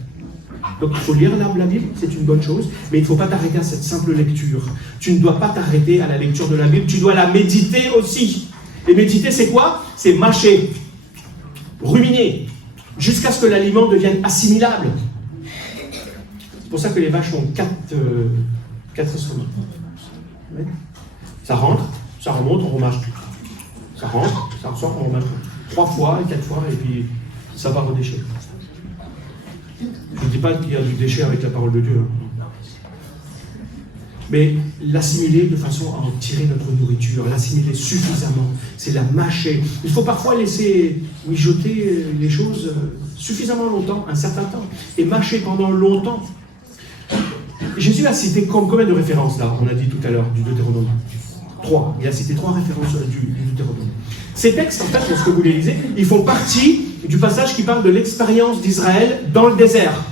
Donc, il faut lire la Bible, c'est une bonne chose, mais il ne faut pas t'arrêter à cette simple lecture. Tu ne dois pas t'arrêter à la lecture de la Bible, tu dois la méditer aussi. Et méditer, c'est quoi? C'est mâcher, ruminer, jusqu'à ce que l'aliment devienne assimilable. C'est pour ça que les vaches ont 4 estomacs. Ouais. Ça rentre, ça remonte, on remâche tout. Ça rentre, ça ressort, on remâche tout. 3 fois, 4 fois, et puis ça va au déchet. Je ne dis pas qu'il y a du déchet avec la parole de Dieu. Mais l'assimiler de façon à en tirer notre nourriture, l'assimiler suffisamment, c'est la mâcher. Il faut parfois laisser mijoter les choses suffisamment longtemps, un certain temps, et mâcher pendant longtemps. Jésus a cité combien de références là, on a dit tout à l'heure, du Deutéronome? 3. Il a cité 3 références du Deutéronome. Ces textes, en fait, lorsque vous les lisez, ils font partie du passage qui parle de l'expérience d'Israël dans le désert.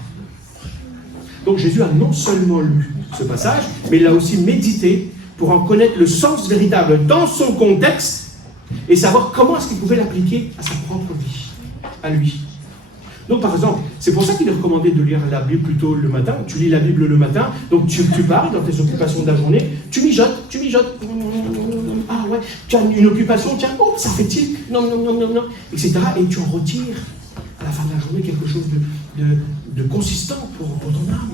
Donc Jésus a non seulement lu ce passage, mais il l'a aussi médité pour en connaître le sens véritable dans son contexte et savoir comment est-ce qu'il pouvait l'appliquer à sa propre vie, à lui. Donc par exemple, c'est pour ça qu'il est recommandé de lire la Bible plutôt le matin. Tu lis la Bible le matin, donc tu pars dans tes occupations de la journée, tu mijotes. Ah ouais, tu as une occupation, tiens, oh, ça fait tilt, non, etc. Et tu en retires à la fin de la journée quelque chose de consistant pour ton âme.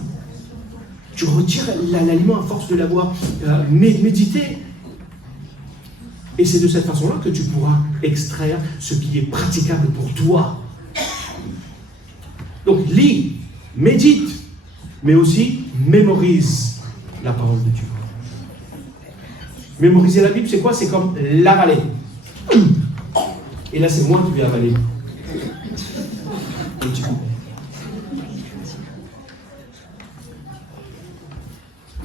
Tu retires l'aliment à force de l'avoir médité. Et c'est de cette façon-là que tu pourras extraire ce qui est praticable pour toi. Donc lis, médite, mais aussi mémorise la parole de Dieu. Mémoriser la Bible, c'est quoi? C'est comme l'avaler. Et là, c'est moi qui vais avaler.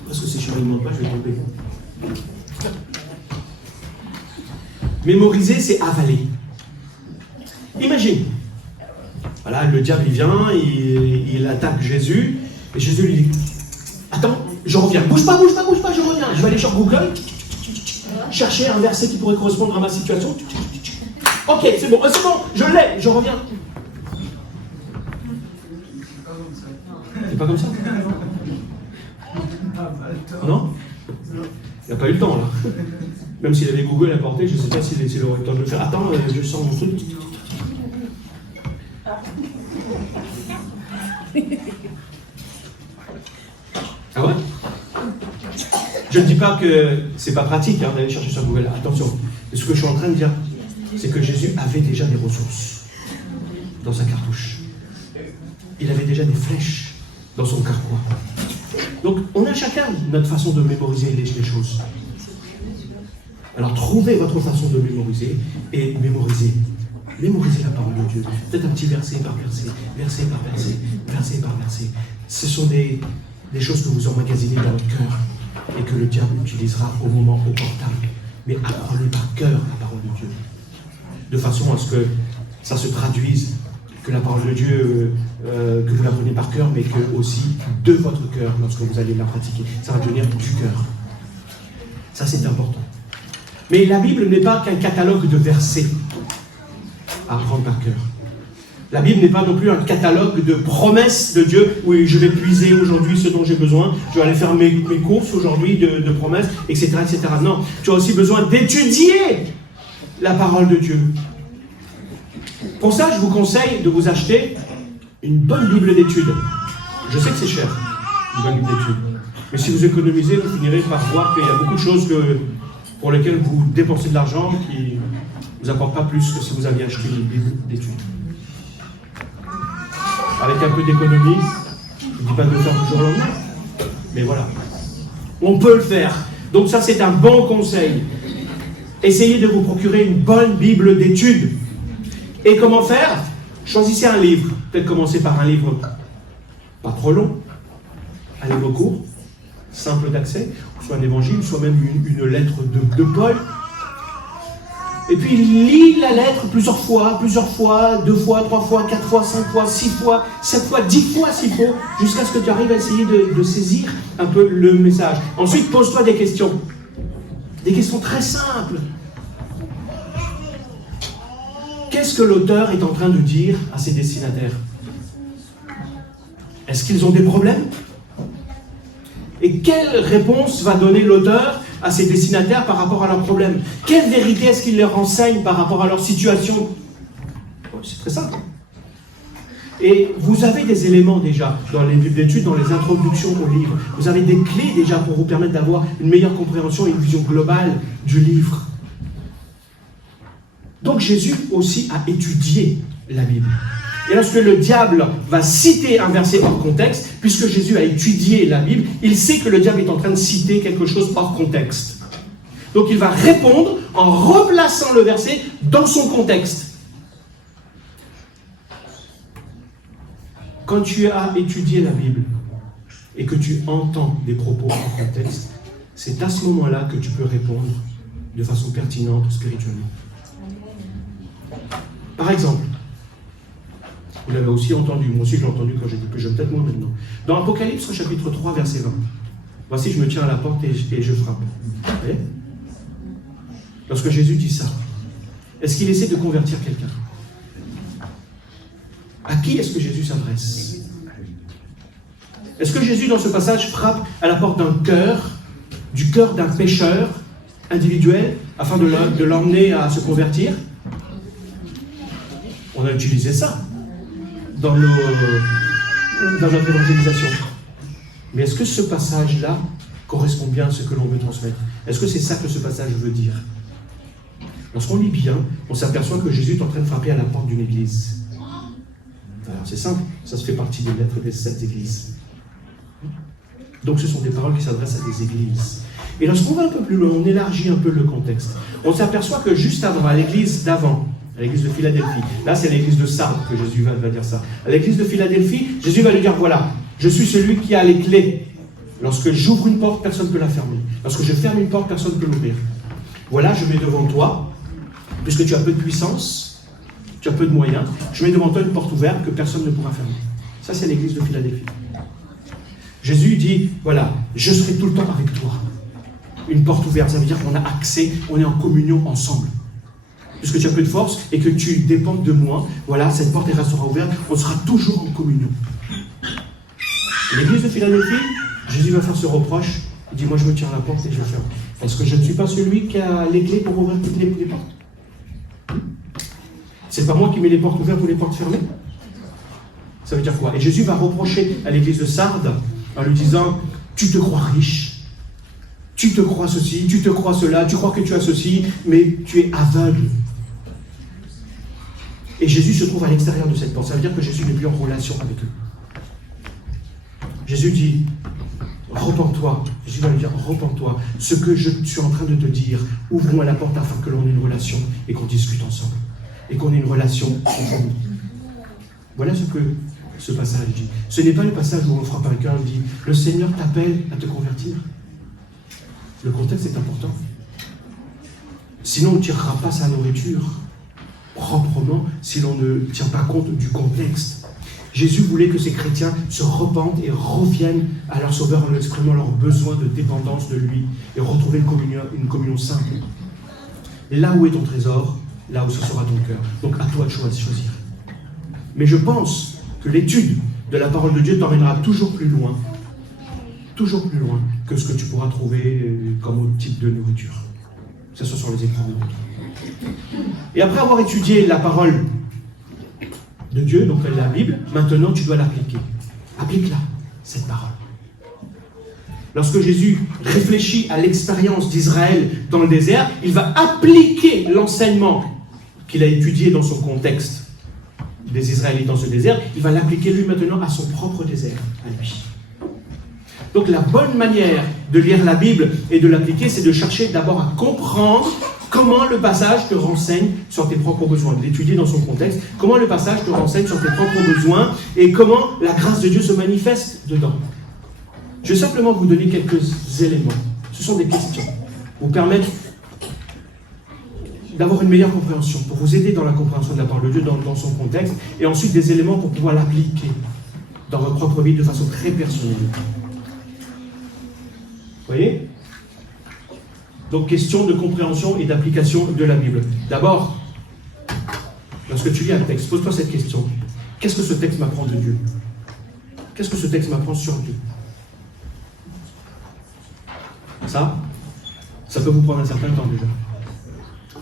Parce que si je ne demande pas, je vais tomber. Mémoriser, c'est avaler. Imagine. Voilà, le diable, il vient, il attaque Jésus, et Jésus lui dit, attends, je reviens, bouge pas, je reviens. Je vais aller sur Google, chercher un verset qui pourrait correspondre à ma situation. Ok, c'est bon, je l'ai, je reviens. C'est pas comme ça. Non? Il n'a pas eu le temps, là. Même s'il avait Google à portée, je ne sais pas s'il aurait le temps de le faire. Attends, je sens mon truc. Ah ouais? Je ne dis pas que c'est pas pratique d'aller chercher sur Google. Attention. Et ce que je suis en train de dire, c'est que Jésus avait déjà des ressources dans sa cartouche. Il avait déjà des flèches dans son carquois. Donc, on a chacun notre façon de mémoriser les choses. Alors, trouvez votre façon de mémoriser et mémorisez. Mémorisez la parole de Dieu. Peut-être un petit verset par verset, verset par verset, verset par verset. Ce sont des choses que vous emmagasinez dans votre cœur et que le diable utilisera au moment opportun. Mais apprenez par cœur la parole de Dieu. De façon à ce que ça se traduise, que la parole de Dieu, que vous l'apprenez par cœur, mais que aussi de votre cœur lorsque vous allez la pratiquer. Ça va devenir du cœur. Ça, c'est important. Mais la Bible n'est pas qu'un catalogue de versets à apprendre par cœur. La Bible n'est pas non plus un catalogue de promesses de Dieu. Oui, je vais puiser aujourd'hui ce dont j'ai besoin. Je vais aller faire mes courses aujourd'hui de promesses, etc., etc. Non, tu as aussi besoin d'étudier la parole de Dieu. Pour ça, je vous conseille de vous acheter une bonne Bible d'études. Je sais que c'est cher, une bonne Bible d'études. Mais si vous économisez, vous finirez par voir qu'il y a beaucoup de choses pour lesquelles vous dépensez de l'argent qui ne vous apportent pas plus que si vous aviez acheté une Bible d'études. Avec un peu d'économie, je ne dis pas de le faire du jour au lendemain, mais voilà. On peut le faire. Donc ça, c'est un bon conseil. Essayez de vous procurer une bonne Bible d'études. Et comment faire? Choisissez un livre. Peut-être commencer par un livre pas trop long, un livre court, simple d'accès, soit un évangile, soit même une lettre de Paul. Et puis lis la lettre plusieurs fois, 2 fois, 3 fois, 4 fois, 5 fois, 6 fois, 7 fois, 10 fois s'il faut, jusqu'à ce que tu arrives à essayer de saisir un peu le message. Ensuite, pose-toi des questions. Des questions très simples. Qu'est-ce que l'auteur est en train de dire à ses destinataires? Est-ce qu'ils ont des problèmes? Et quelle réponse va donner l'auteur à ses destinataires par rapport à leurs problèmes? Quelle vérité est-ce qu'il leur enseigne par rapport à leur situation? C'est très simple. Et vous avez des éléments déjà dans les livres d'études, dans les introductions au livre. Vous avez des clés déjà pour vous permettre d'avoir une meilleure compréhension et une vision globale du livre. Donc Jésus aussi a étudié la Bible. Et lorsque le diable va citer un verset hors contexte, puisque Jésus a étudié la Bible, il sait que le diable est en train de citer quelque chose hors contexte. Donc il va répondre en replaçant le verset dans son contexte. Quand tu as étudié la Bible et que tu entends des propos hors contexte, c'est à ce moment-là que tu peux répondre de façon pertinente spirituellement. Par exemple, vous l'avez aussi entendu, moi aussi je l'ai entendu quand j'étais plus jeune, peut-être moins maintenant. Dans Apocalypse, chapitre 3, verset 20. Voici, je me tiens à la porte et je frappe. Vous voyez? Lorsque Jésus dit ça, est-ce qu'il essaie de convertir quelqu'un? À qui est-ce que Jésus s'adresse? Est-ce que Jésus, dans ce passage, frappe à la porte d'un cœur, du cœur d'un pécheur individuel, afin de l'emmener à se convertir? On a utilisé ça dans notre évangélisation. Mais est-ce que ce passage-là correspond bien à ce que l'on veut transmettre? Est-ce que c'est ça que ce passage veut dire? Lorsqu'on lit bien, on s'aperçoit que Jésus est en train de frapper à la porte d'une église. Alors c'est simple, ça se fait partie des lettres des 7 églises. Donc ce sont des paroles qui s'adressent à des églises. Et lorsqu'on va un peu plus loin, on élargit un peu le contexte. On s'aperçoit que juste avant, à l'église d'avant, à l'église de Philadelphie, là c'est l'église de Sardes que Jésus va dire ça. À l'église de Philadelphie, Jésus va lui dire, voilà, je suis celui qui a les clés. Lorsque j'ouvre une porte, personne ne peut la fermer. Lorsque je ferme une porte, personne ne peut l'ouvrir. Voilà, je mets devant toi, puisque tu as peu de puissance, tu as peu de moyens, je mets devant toi une porte ouverte que personne ne pourra fermer. Ça c'est l'église de Philadelphie. Jésus dit, voilà, je serai tout le temps avec toi. Une porte ouverte, ça veut dire qu'on a accès, on est en communion ensemble. Puisque tu as peu de force et que tu dépends de moi, voilà, cette porte elle restera ouverte, on sera toujours en communion. L'église de Philadelphie, Jésus va faire ce reproche, il dit, moi je me tiens à la porte et je ferme. Est-ce que je ne suis pas celui qui a les clés pour ouvrir toutes les portes? C'est pas moi qui mets les portes ouvertes ou les portes fermées? Ça veut dire quoi? Et Jésus va reprocher à l'église de Sardes en lui disant, tu te crois riche, tu te crois ceci, tu te crois cela, tu crois que tu as ceci, mais tu es aveugle. Et Jésus se trouve à l'extérieur de cette porte. Ça veut dire que Jésus n'est plus en relation avec eux. Jésus dit, repens-toi. Jésus va lui dire, repens-toi. Ce que je suis en train de te dire, ouvre-moi la porte afin que l'on ait une relation et qu'on discute ensemble. Et qu'on ait une relation ensemble. Voilà ce que ce passage dit. Ce n'est pas le passage où on frappe un cœur et dit, le Seigneur t'appelle à te convertir. Le contexte est important. Sinon, on ne tirera pas sa nourriture proprement si l'on ne tient pas compte du contexte. Jésus voulait que ces chrétiens se repentent et reviennent à leur Sauveur en exprimant leur besoin de dépendance de lui et retrouver une communion simple. Là où est ton trésor, là aussi sera ton cœur. Donc à toi de choisir. Mais je pense que l'étude de la parole de Dieu t'emmènera toujours plus loin que ce que tu pourras trouver comme autre type de nourriture. Que ce soit sur les écrans ou autres. Et après avoir étudié la parole de Dieu, donc la Bible, maintenant tu dois l'appliquer. Applique-la, cette parole. Lorsque Jésus réfléchit à l'expérience d'Israël dans le désert, il va appliquer l'enseignement qu'il a étudié dans son contexte des Israélites dans ce désert, il va l'appliquer lui maintenant à son propre désert, à lui. Donc la bonne manière de lire la Bible et de l'appliquer, c'est de chercher d'abord à comprendre comment le passage te renseigne sur tes propres besoins, de l'étudier dans son contexte, comment le passage te renseigne sur tes propres besoins et comment la grâce de Dieu se manifeste dedans. Je vais simplement vous donner quelques éléments. Ce sont des questions pour vous permettre d'avoir une meilleure compréhension, pour vous aider dans la compréhension de la parole de Dieu dans son contexte, et ensuite des éléments pour pouvoir l'appliquer dans votre propre vie de façon très personnelle. Vous voyez? Donc, question de compréhension et d'application de la Bible. D'abord, lorsque tu lis un texte, pose-toi cette question. Qu'est-ce que ce texte m'apprend de Dieu? Qu'est-ce que ce texte m'apprend sur Dieu? Ça peut vous prendre un certain temps déjà.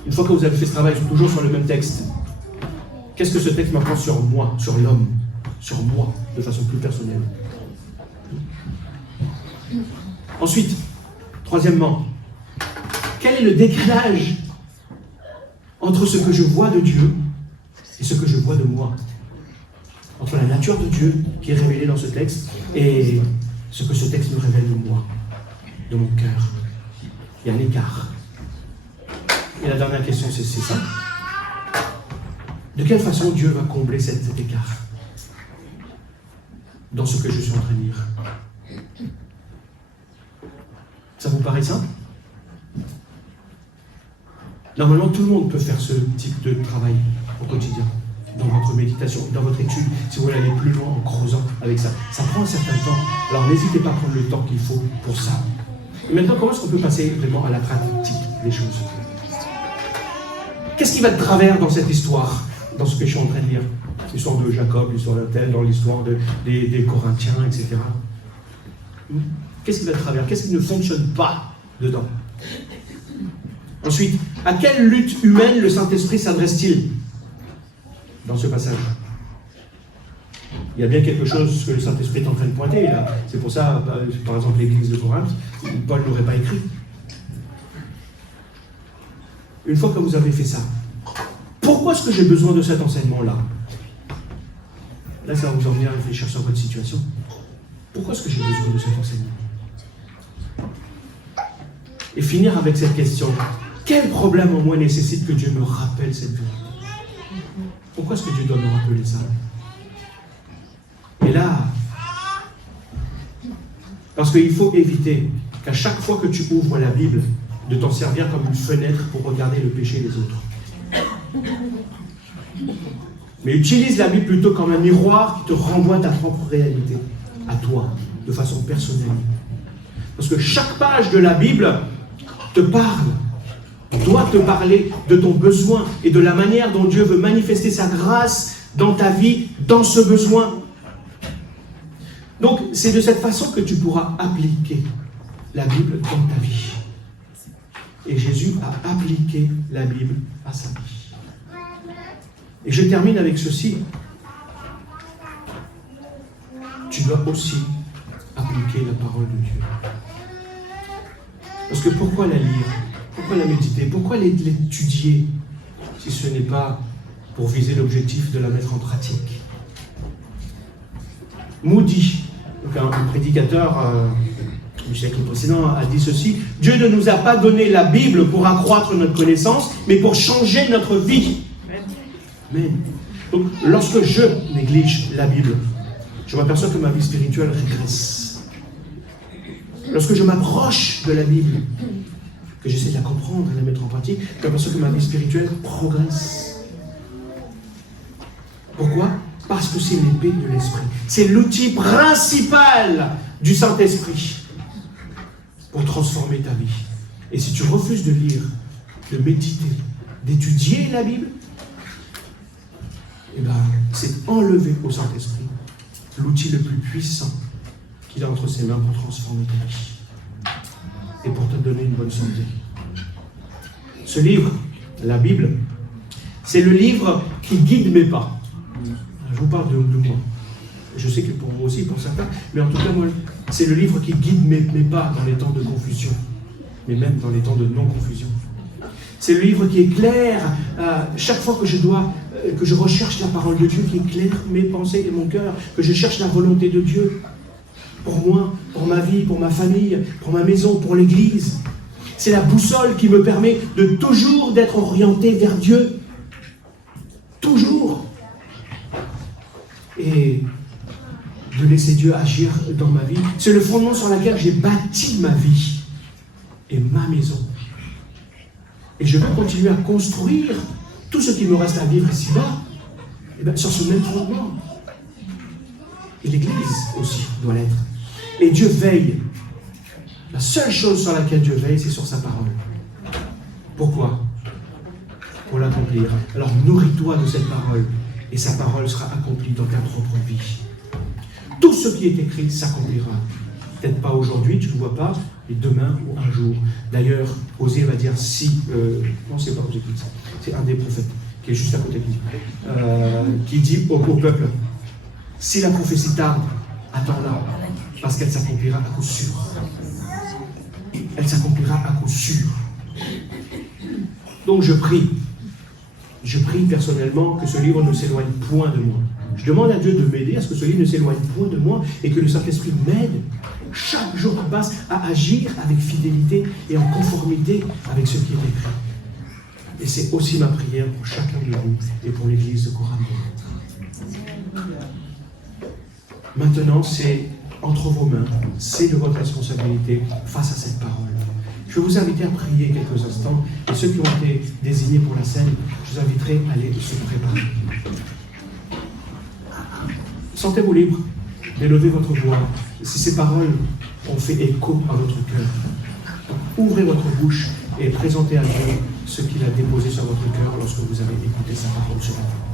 Une fois que vous avez fait ce travail, toujours sur le même texte, qu'est-ce que ce texte m'apprend sur moi, sur l'homme, sur moi, de façon plus personnelle? Ensuite, troisièmement, quel est le décalage entre ce que je vois de Dieu et ce que je vois de moi? Entre la nature de Dieu qui est révélée dans ce texte et ce que ce texte me révèle de moi, de mon cœur. Il y a un écart. Et la dernière question, c'est ça. De quelle façon Dieu va combler cet écart dans ce que je suis en train de lire? Ça vous paraît simple? Normalement, tout le monde peut faire ce type de travail au quotidien, dans votre méditation, dans votre étude, si vous voulez aller plus loin en creusant avec ça. Ça prend un certain temps, alors n'hésitez pas à prendre le temps qu'il faut pour ça. Et maintenant, comment est-ce qu'on peut passer vraiment à la pratique des choses? Qu'est-ce qui va de travers dans cette histoire, dans ce que je suis en train de lire? L'histoire de Jacob, l'histoire de tel, dans l'histoire des Corinthiens, etc. Qu'est-ce qui va de travers? Qu'est-ce qui ne fonctionne pas dedans? Ensuite, à quelle lutte humaine le Saint-Esprit s'adresse-t-il dans ce passage? Il y a bien quelque chose que le Saint-Esprit est en train de pointer là. C'est pour ça, par exemple, l'église de Corinthe, Paul n'aurait pas écrit. Une fois que vous avez fait ça, pourquoi est-ce que j'ai besoin de cet enseignement-là? Là, ça va vous emmener à réfléchir sur votre situation. Pourquoi est-ce que j'ai besoin de cet enseignement? Et finir avec cette question. Quel problème en moi nécessite que Dieu me rappelle cette vérité? Pourquoi est-ce que Dieu doit me rappeler ça? Et là, parce qu'il faut éviter qu'à chaque fois que tu ouvres la Bible, de t'en servir comme une fenêtre pour regarder le péché des autres. Mais utilise la Bible plutôt comme un miroir qui te renvoie ta propre réalité, à toi, de façon personnelle. Parce que chaque page de la Bible te parle, doit te parler de ton besoin et de la manière dont Dieu veut manifester sa grâce dans ta vie, dans ce besoin. Donc, c'est de cette façon que tu pourras appliquer la Bible dans ta vie. Et Jésus a appliqué la Bible à sa vie. Et je termine avec ceci. Tu dois aussi appliquer la parole de Dieu. Parce que pourquoi la lire? Pourquoi la méditer? Pourquoi l'étudier si ce n'est pas pour viser l'objectif de la mettre en pratique? Moody, un prédicateur du siècle précédent, a dit ceci: Dieu ne nous a pas donné la Bible pour accroître notre connaissance, mais pour changer notre vie. Amen. Donc, lorsque je néglige la Bible, je m'aperçois que ma vie spirituelle régresse. Lorsque je m'approche de la Bible, que j'essaie de la comprendre et de la mettre en pratique, je m'aperçois que ma vie spirituelle progresse. Pourquoi? Parce que c'est l'épée de l'esprit. C'est l'outil principal du Saint-Esprit pour transformer ta vie. Et si tu refuses de lire de méditer, d'étudier la Bible, eh bien, c'est enlever au Saint-Esprit l'outil le plus puissant qu'il a entre ses mains pour transformer ta vie et pour te donner une bonne santé. Ce livre, la Bible, c'est le livre qui guide mes pas. Je vous parle de moi. Je sais que pour vous aussi, pour certains, mais en tout cas, moi, c'est le livre qui guide mes pas dans les temps de confusion, mais même dans les temps de non-confusion. C'est le livre qui éclaire chaque fois que je recherche la parole de Dieu, qui éclaire mes pensées et mon cœur, que je cherche la volonté de Dieu pour moi, pour ma vie, pour ma famille, pour ma maison, pour l'Église. C'est la boussole qui me permet de toujours d'être orienté vers Dieu. Toujours. Et de laisser Dieu agir dans ma vie. C'est le fondement sur lequel j'ai bâti ma vie et ma maison. Et je veux continuer à construire tout ce qui me reste à vivre ici-bas, et bien, sur ce même fondement. Et l'Église aussi doit l'être. Et Dieu veille. La seule chose sur laquelle Dieu veille, c'est sur sa parole. Pourquoi? Pour l'accomplir. Alors nourris-toi de cette parole, et sa parole sera accomplie dans ta propre vie. Tout ce qui est écrit s'accomplira. Peut-être pas aujourd'hui, tu ne le vois pas, mais demain ou un jour. D'ailleurs, Osée va dire si... non, c'est pas Osée qui dit ça. C'est un des prophètes qui est juste à côté de lui. Qui dit au peuple, si la prophétie tarde, attends-la, parce qu'elle s'accomplira à coup sûr. Elle s'accomplira à coup sûr. Donc je prie personnellement que ce livre ne s'éloigne point de moi. Je demande à Dieu de m'aider à ce que ce livre ne s'éloigne point de moi et que le Saint-Esprit m'aide chaque jour qui passe à agir avec fidélité et en conformité avec ce qui est écrit. Et c'est aussi ma prière pour chacun de vous et pour l'Église de Corambo. Maintenant, c'est entre vos mains, c'est de votre responsabilité face à cette parole. Je vais vous inviter à prier quelques instants, et ceux qui ont été désignés pour la scène, je vous inviterai à aller se préparer. Sentez-vous libre d'élever votre voix. Si ces paroles ont fait écho à votre cœur, ouvrez votre bouche et présentez à Dieu ce qu'il a déposé sur votre cœur lorsque vous avez écouté sa parole ce matin.